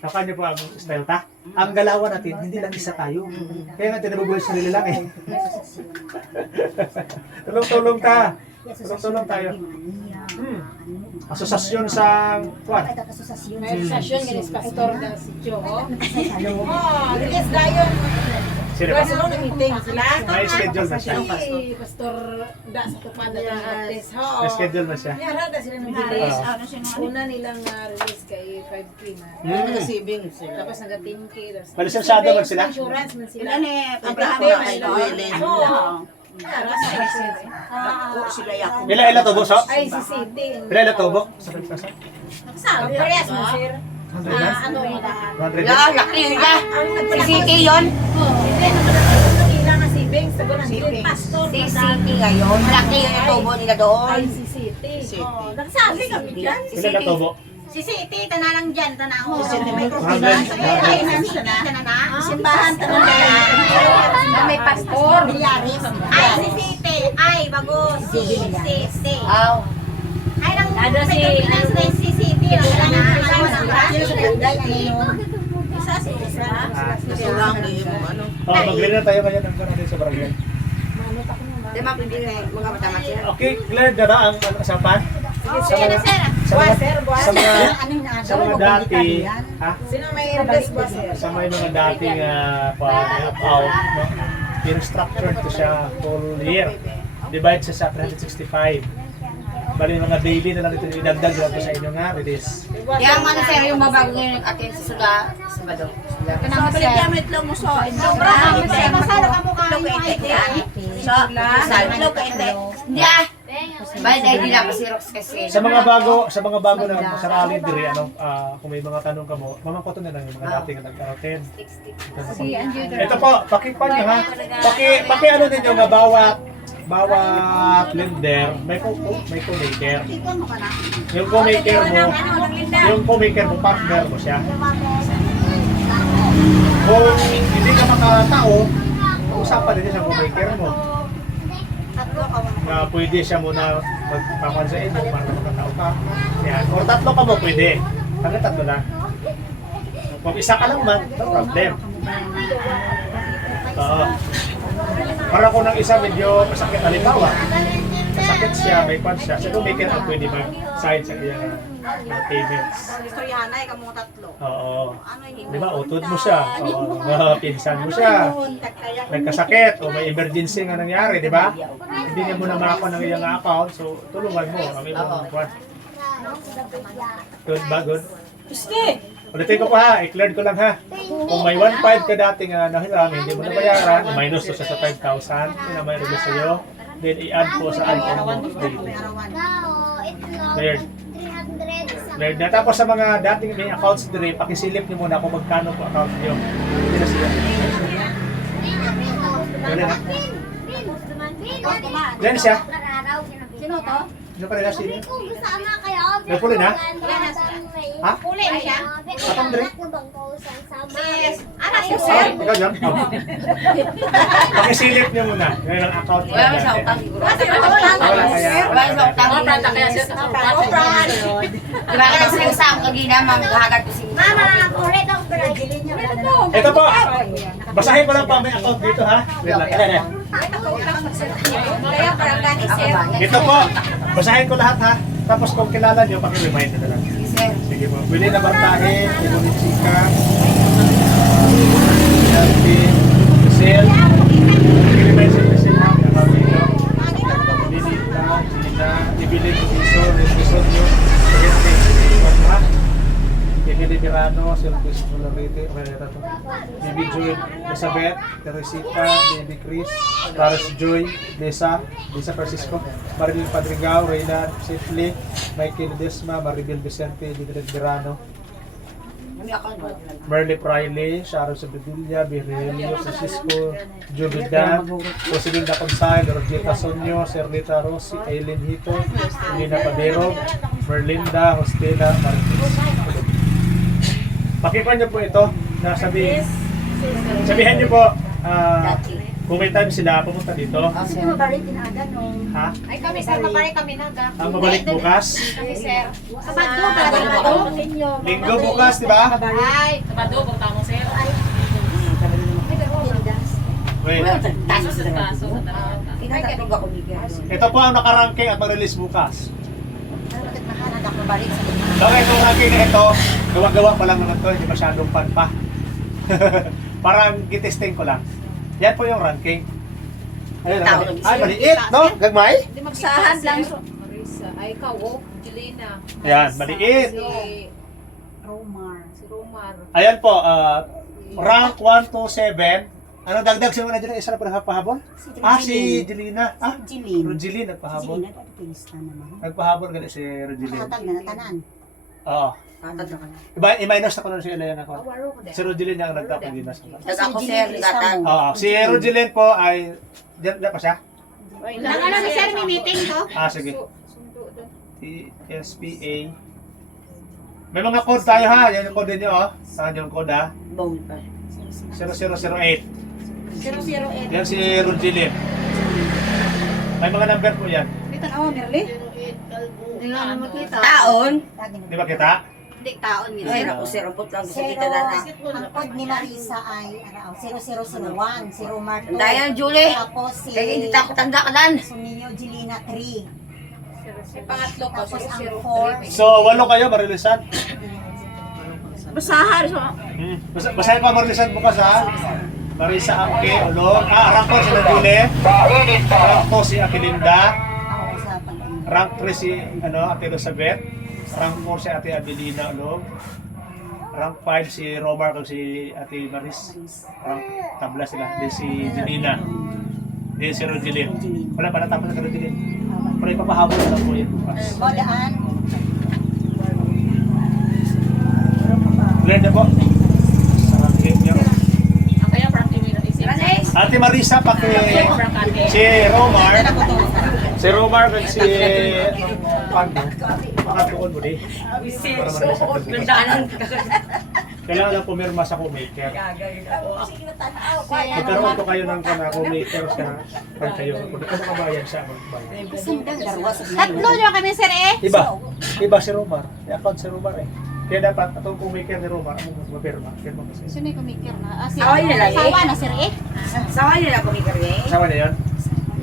Saka niyo po ang style ta. Ang galawan natin, hindi lang isa tayo. Kaya nga tinabubuhay sa nila lang eh. Tulong-tulong ta. Tulong-tulong tayo. Asosasyon sa kuwan. Ay, asosasyon. May session nga ni pastor ng sityo. Oh, Ano? release dayon. Sino Kaya ba? sila na-meeting sila. May schedule na siya. Si Pastor Da sa Tupan na Baptist. Oo. May schedule na siya. Yara na sila nag-release. Ah. Una nilang release kay 5K na. Nag-saving sila. Tapos nag-10K. Malisensado man sila? Insurance man sila. Ilan eh, Abraham Pagka- na ay willing. Yara sa license. Ako sila yakong. Ila tubo, so? Ay, si City. Ila tubo? Sa 5,000? Parehas man, sir. 100 na? Ano nila? 100 na? Yeah, laki yun ka. Si City yun. Hindi, nakailang na savings. Sabi na, hindi, pastor. Si City ngayon. Laki yun yung tubo nila doon. Ay, si City. City. Nagsabi kami dyan. Ila na tubo? Si City, tanalang dyan, tanaho. Si City, may Hundred. Ay, nandito na. Simbahan tanong May pastor. Ay, si City. Ay, bagus. Si City. Aw. Ay, nang Pilipinas na yung si City. Ang isa si isa. Kasi lang mo ano. Oh, mag-clear na tayo ngayon ng natin sa barangay. Di ba, hindi mga matama sila. Okay, clear na na ang usapan? Sige na, sir. Sa mga, Sir, boss. sa mga, Ano yung sa mga dati, ha? Sino may request ba, sir? Sa mga dating pag-out, no? In-structured to siya full year. Divide siya sa 365. Bali mga daily na lang ito idagdag lang po sa inyo nga, release. Kaya ang ano sir, yung babago ngayon nag-attend sa Suda, sa Bado. Kanang paligyamet lang mo sa Sobrang masarap ang mukha Itlog niyo. ka Sa itlog ka Hindi ah. Bali dahil di lang Xerox kasi. Sa mga bago na sarali diri kung may mga tanong ka mo, mamangkoto na lang yung mga dating na nag-attend. Ito po, pakipan niyo ha. Paki ano ninyo nga bawat blender may co-maker. Yung co-maker mo partner mo siya. Kung hindi ka makatao, usapan din sa co-maker mo. Na pwede siya muna magpapan sa inyo para makatao ka. Yan. Or tatlo ka mo pwede. Hanggang tatlo lang. Kung isa ka lang man, no problem. Oo. Para kung ng isa medyo masakit halimbawa, masakit siya, may kwan siya, so maker ang pwede mag-sign sa iyang payments. Istoryahanay ka mo tatlo. Oo. Ano yun? Di ba, utod mo siya. Oo. Pinsan mo siya. Nagkasakit o may emergency nga nangyari, di ba? Hindi niya mo na makakuha ng iyang account, so tulungan mo ang iyong kwan. Good ba? Good? Ulitin ko pa ha, i-clear ko lang ha. Kung may 1.5 ka dating nahiram, hindi mo nabayaran, minus to siya sa 5,000, yun ang may release sa'yo. Then i-add po sa iPhone mo. Cleared. Cleared na. Tapos sa mga dating may accounts dire, pakisilip niyo muna kung magkano po account niyo. Hindi na sila. Dali na. Dali siya. Sino to? Sino pa rin na sila? Sama kayo. May puli na? Ha? Puli na siya. Atong dire? Anak ko, Ah, sir. ikaw dyan? Oh. Pakisilip niyo muna. Ngayon ang account niyo. Wala mo sa utang siguro. Wala kaya. Wala sa utang. Di ba ka nang sa akong kagina, manghahagat ko si Mama, ulit ang Ito po. Basahin ko lang pa may account dito ha. Wait lang. Ayan. Kaya parang gani, sir. Ito po. Basahin ko lahat ha. Tapos kung kilala niyo, paki-remind na lang. Sige sir. Sige po. Pwede na Bartahe, Ibonicika, Healthy, Giselle. Paki-remind sa Giselle ha. Kami ito. Lilita, Gina, Ibilig, Iso, Resisonyo, Pagente, ha? Emily Mirano, Silvus Mularite, Bibi Joy, Elizabeth, Teresita, Baby Chris, Paris Joy, Desa Francisco, Marilyn Padrigao, Reyna Sifli, Michael Desma, Maribel Vicente, Didred Mirano, May account ba? Merly Priley, Sharon Sabedilla, Virelio Francisco, Jubida, Rosilinda Consal, Rosita Sonyo, Serlita Rossi, Aileen Hito, Elena Padero, Merlinda, Hostela, Marquez. Pakikuan niyo po ito na sabihan niyo po kung may time sila pumunta dito. Kasi mabalik tinaaga nung Ha? Ay kami, sir. Mabalik kami na. Ang mabalik bukas. Kami, sir. Linggo bukas, di ba? Ay, Wait. Taso sa taso. Kinakatulog ako bigyan. Ito po ang nakaranking at mag-release bukas. bakit nakahanap ako balik sa Okay, kung ranking na ito, gawa-gawa pa lang naman ito, hindi masyadong pan pa. Parang gitesting ko lang. Yan po yung ranking. Ayun, Tao ang- lang ay, maliit, no? Gagmay? Hindi Sahad lang. Marisa. Ay, ikaw, oh. Jelena. Ayan, maliit. Si, Romar. si Romar. Ayan po, rank 1 to 7. Ano dagdag siya na dyan? Isa na pa nagpahabol? Si Jelina. Jilin. Rogelin nagpahabol. Jilin, at pilista naman. Nagpahabol ganit si Rogelin. Nakatag na natanan. Oo. Patad na ka na. I-minus na ko na si Elayan ako. Awaro ko Si Rogelin yung nagpapaginas. Tapos ako sir, gatag. Oo. Si Rogelin po ay... Diyan pa siya? Nang ano ni sir, may meeting ko? Sige. Sundo doon. TSPA. May mga code tayo ha. Yan yung code ninyo Saan yung code ha? Bawal pa. 0008. 008. Yan si Rogelin. May mga number po yan. Ito na, Merly. Hindi nga naman kita. Taon? Di ba kita? Hindi, taon Ay, nila. naku sir, ang putlang sa Zero, kita na. ang code ni Marisa ay 0001. Si Romar 2. Dayan, Julie. Tapos si Kaya hindi ako tanda ka dan. Suminyo Jilina 3. Yung pangatlo ko, Tapos ang 4. So, 8 kayo, marilisan. Basahan. So, Basahin ko ang marilisan bukas ha. Marisa Amke, Ulong. Rank 4 si Nadule. Rank 2 si Akilinda. Ako sa pag Rank 3 si Ate Elizabeth. Rank 4 si Ate Abilina, Ulong. Rank 5 si Romar kung si Ate Maris. Rank tabla sila. Then si Jelina. Then si Rogelin. Wala pa natapos na Rogelin. Pero ipapahabol na lang po yun bukas. Bodaan. Clear na po. Sa ranking nyo. Kaya Frankie Mino isip. Ate Marisa, paki si Romar. Si Romar kung si Pando. Makatuon mo di. Para manalisap ka bukas. Kailangan lang pumirma sa co-maker. Magkaroon po kayo ng co-maker sa pan kayo. Kung di ka makabayan siya, magbayan. Sindang darwa sa Tatlo nyo kami sir eh. Iba si Romar. I-account si Romar eh. Kaya dapat itong co-maker ni Romar, ang magpapirma. Pirma kasi. Sino yung kumikir na? Si Away nila eh. Sawa na sir eh. Sawa nila kumikir eh. Kasama na yun?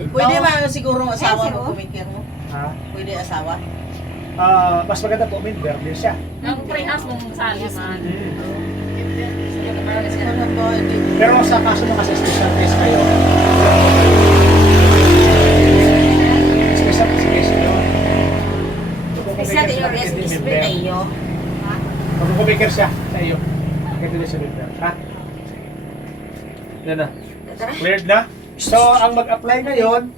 pwede ba siguro asawa mo kumikir mo? Ha? Pwede asawa? Mas maganda po, member din siya. Ang pre-house mong sali man. Pero sa kaso mo kasi special case kayo, special case kayo. Isa din yung SPP na iyo. Magkukumikir siya sa iyo. Ganito din siya member. Ha? Yan na. Cleared na? So, ang mag-apply ngayon,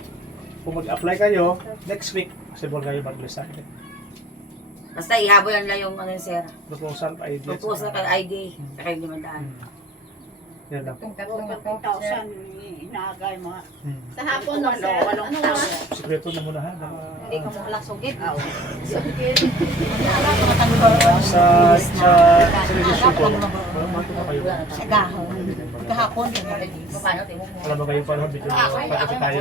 kung mag-apply kayo, next week, possible kayo mag-resign. Basta ihabol lang yung ano sir. Proposal ID. Proposal kay ID. Saka yung limandaan. Yan lang. Inaagay mo. Sa hapon no sir. Ano nga? Sikreto na muna ha. Hindi ko mo lang sugit. Sa registry ko, mato na kayo. Sa gahon. Kahapon. Wala ba kayong panahon? Medyo pati tayo.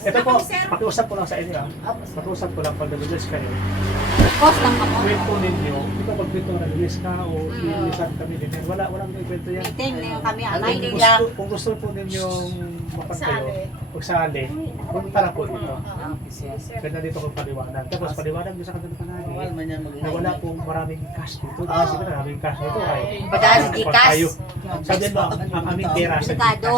Ito po, pakiusap ko lang sa inyo. Pakiusap ko lang pag nag-release kayo. Cost lang ako. Kwento ninyo, ito pag kwento nag-release ka o i-releasean kami din. Walang kwento yan. Meeting na kami Alay alay. din. Kung gusto po ninyong mapagkayo, pagsali, punta lang po dito. Ganda dito kung paliwanag. Tapos paliwanag nyo sa kanila Wala panahon. man yan Na wala pong maraming cash dito. Kasi ba maraming cash dito ay Pagkaan si Gcash. sabihin mo, ang aming pera sa Delikado.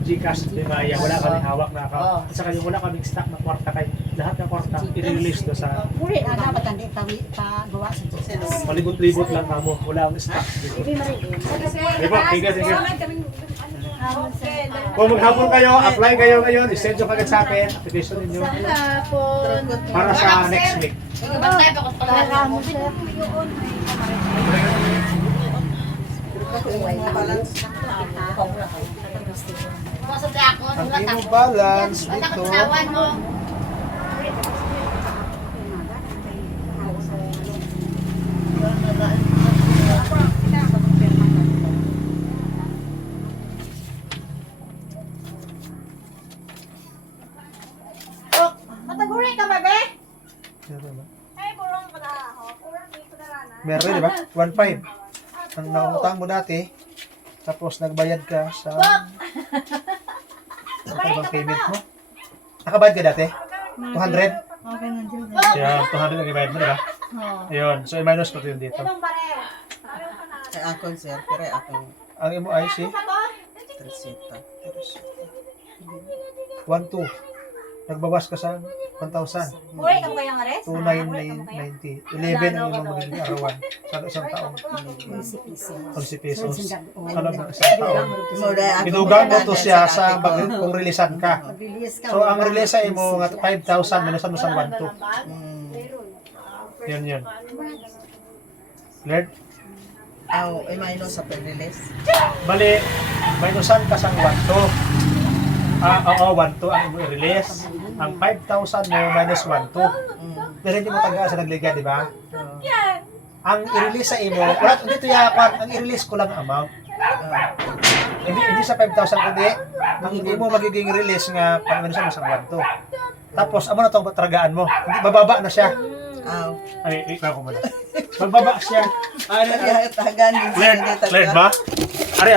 Gcash, Limaya, wala kaming hawak na account. At saka yung wala kaming stock na kwarta kay lahat ng kwarta, i-release to sa Uri, dapat hindi pagawa sa Diyos. palibot-libot lang na mo. Wala akong stock dito. Di ba? Sige, sige. Kung maghapon kayo, apply kayo ngayon, isend nyo kagad sa akin, application ninyo para sa next week. Bantay pa ko pala. Pasok sa ako. Ang imo balance dito, mo. Mataguri ka ba be? meron di ba? 1.5. Ang nakutang mo dati, tapos nagbayad ka sa ano bang payment mo? Nakabayad ka dati? 200? Yeah, 200 ang ibayad mo, di ba? Ayun, so i-minus ko yun dito. Kay akon sir, pero akon. Ang imo ay si Tresita. 1,200. Nagbawas ka sa 1,000. Uy, kamu kaya nga res? 2,990. 11 ang imong magiging arawan. Sa isang taon. 11 pesos. Alam mo, isang taon. Binugang mo to siya sa kung releasean ka. Mag-release ka. So, ang release ay mo nga 5,000 minusan mo sa 1,200. Yun. Lord, Ay minus sa pre-release. bali, minusan ka sa 1,200. Oo, 1,200 ang imo i-release. Ang 5,000 mo minus 1,200. Pero hindi mo taga sa nagliga, di ba? Ang i-release sa imo, wala dito yapan, ang i-release ko lang ang amount. Hindi sa 5,000 kundi ang imo magiging release nga pang minusan mo sa 1,200. Tapos amo na tong tragaan mo. Hindi bababa na siya. Ay, ikaw ko muna. Magbaba siya. Tagan. Learn ba? Ari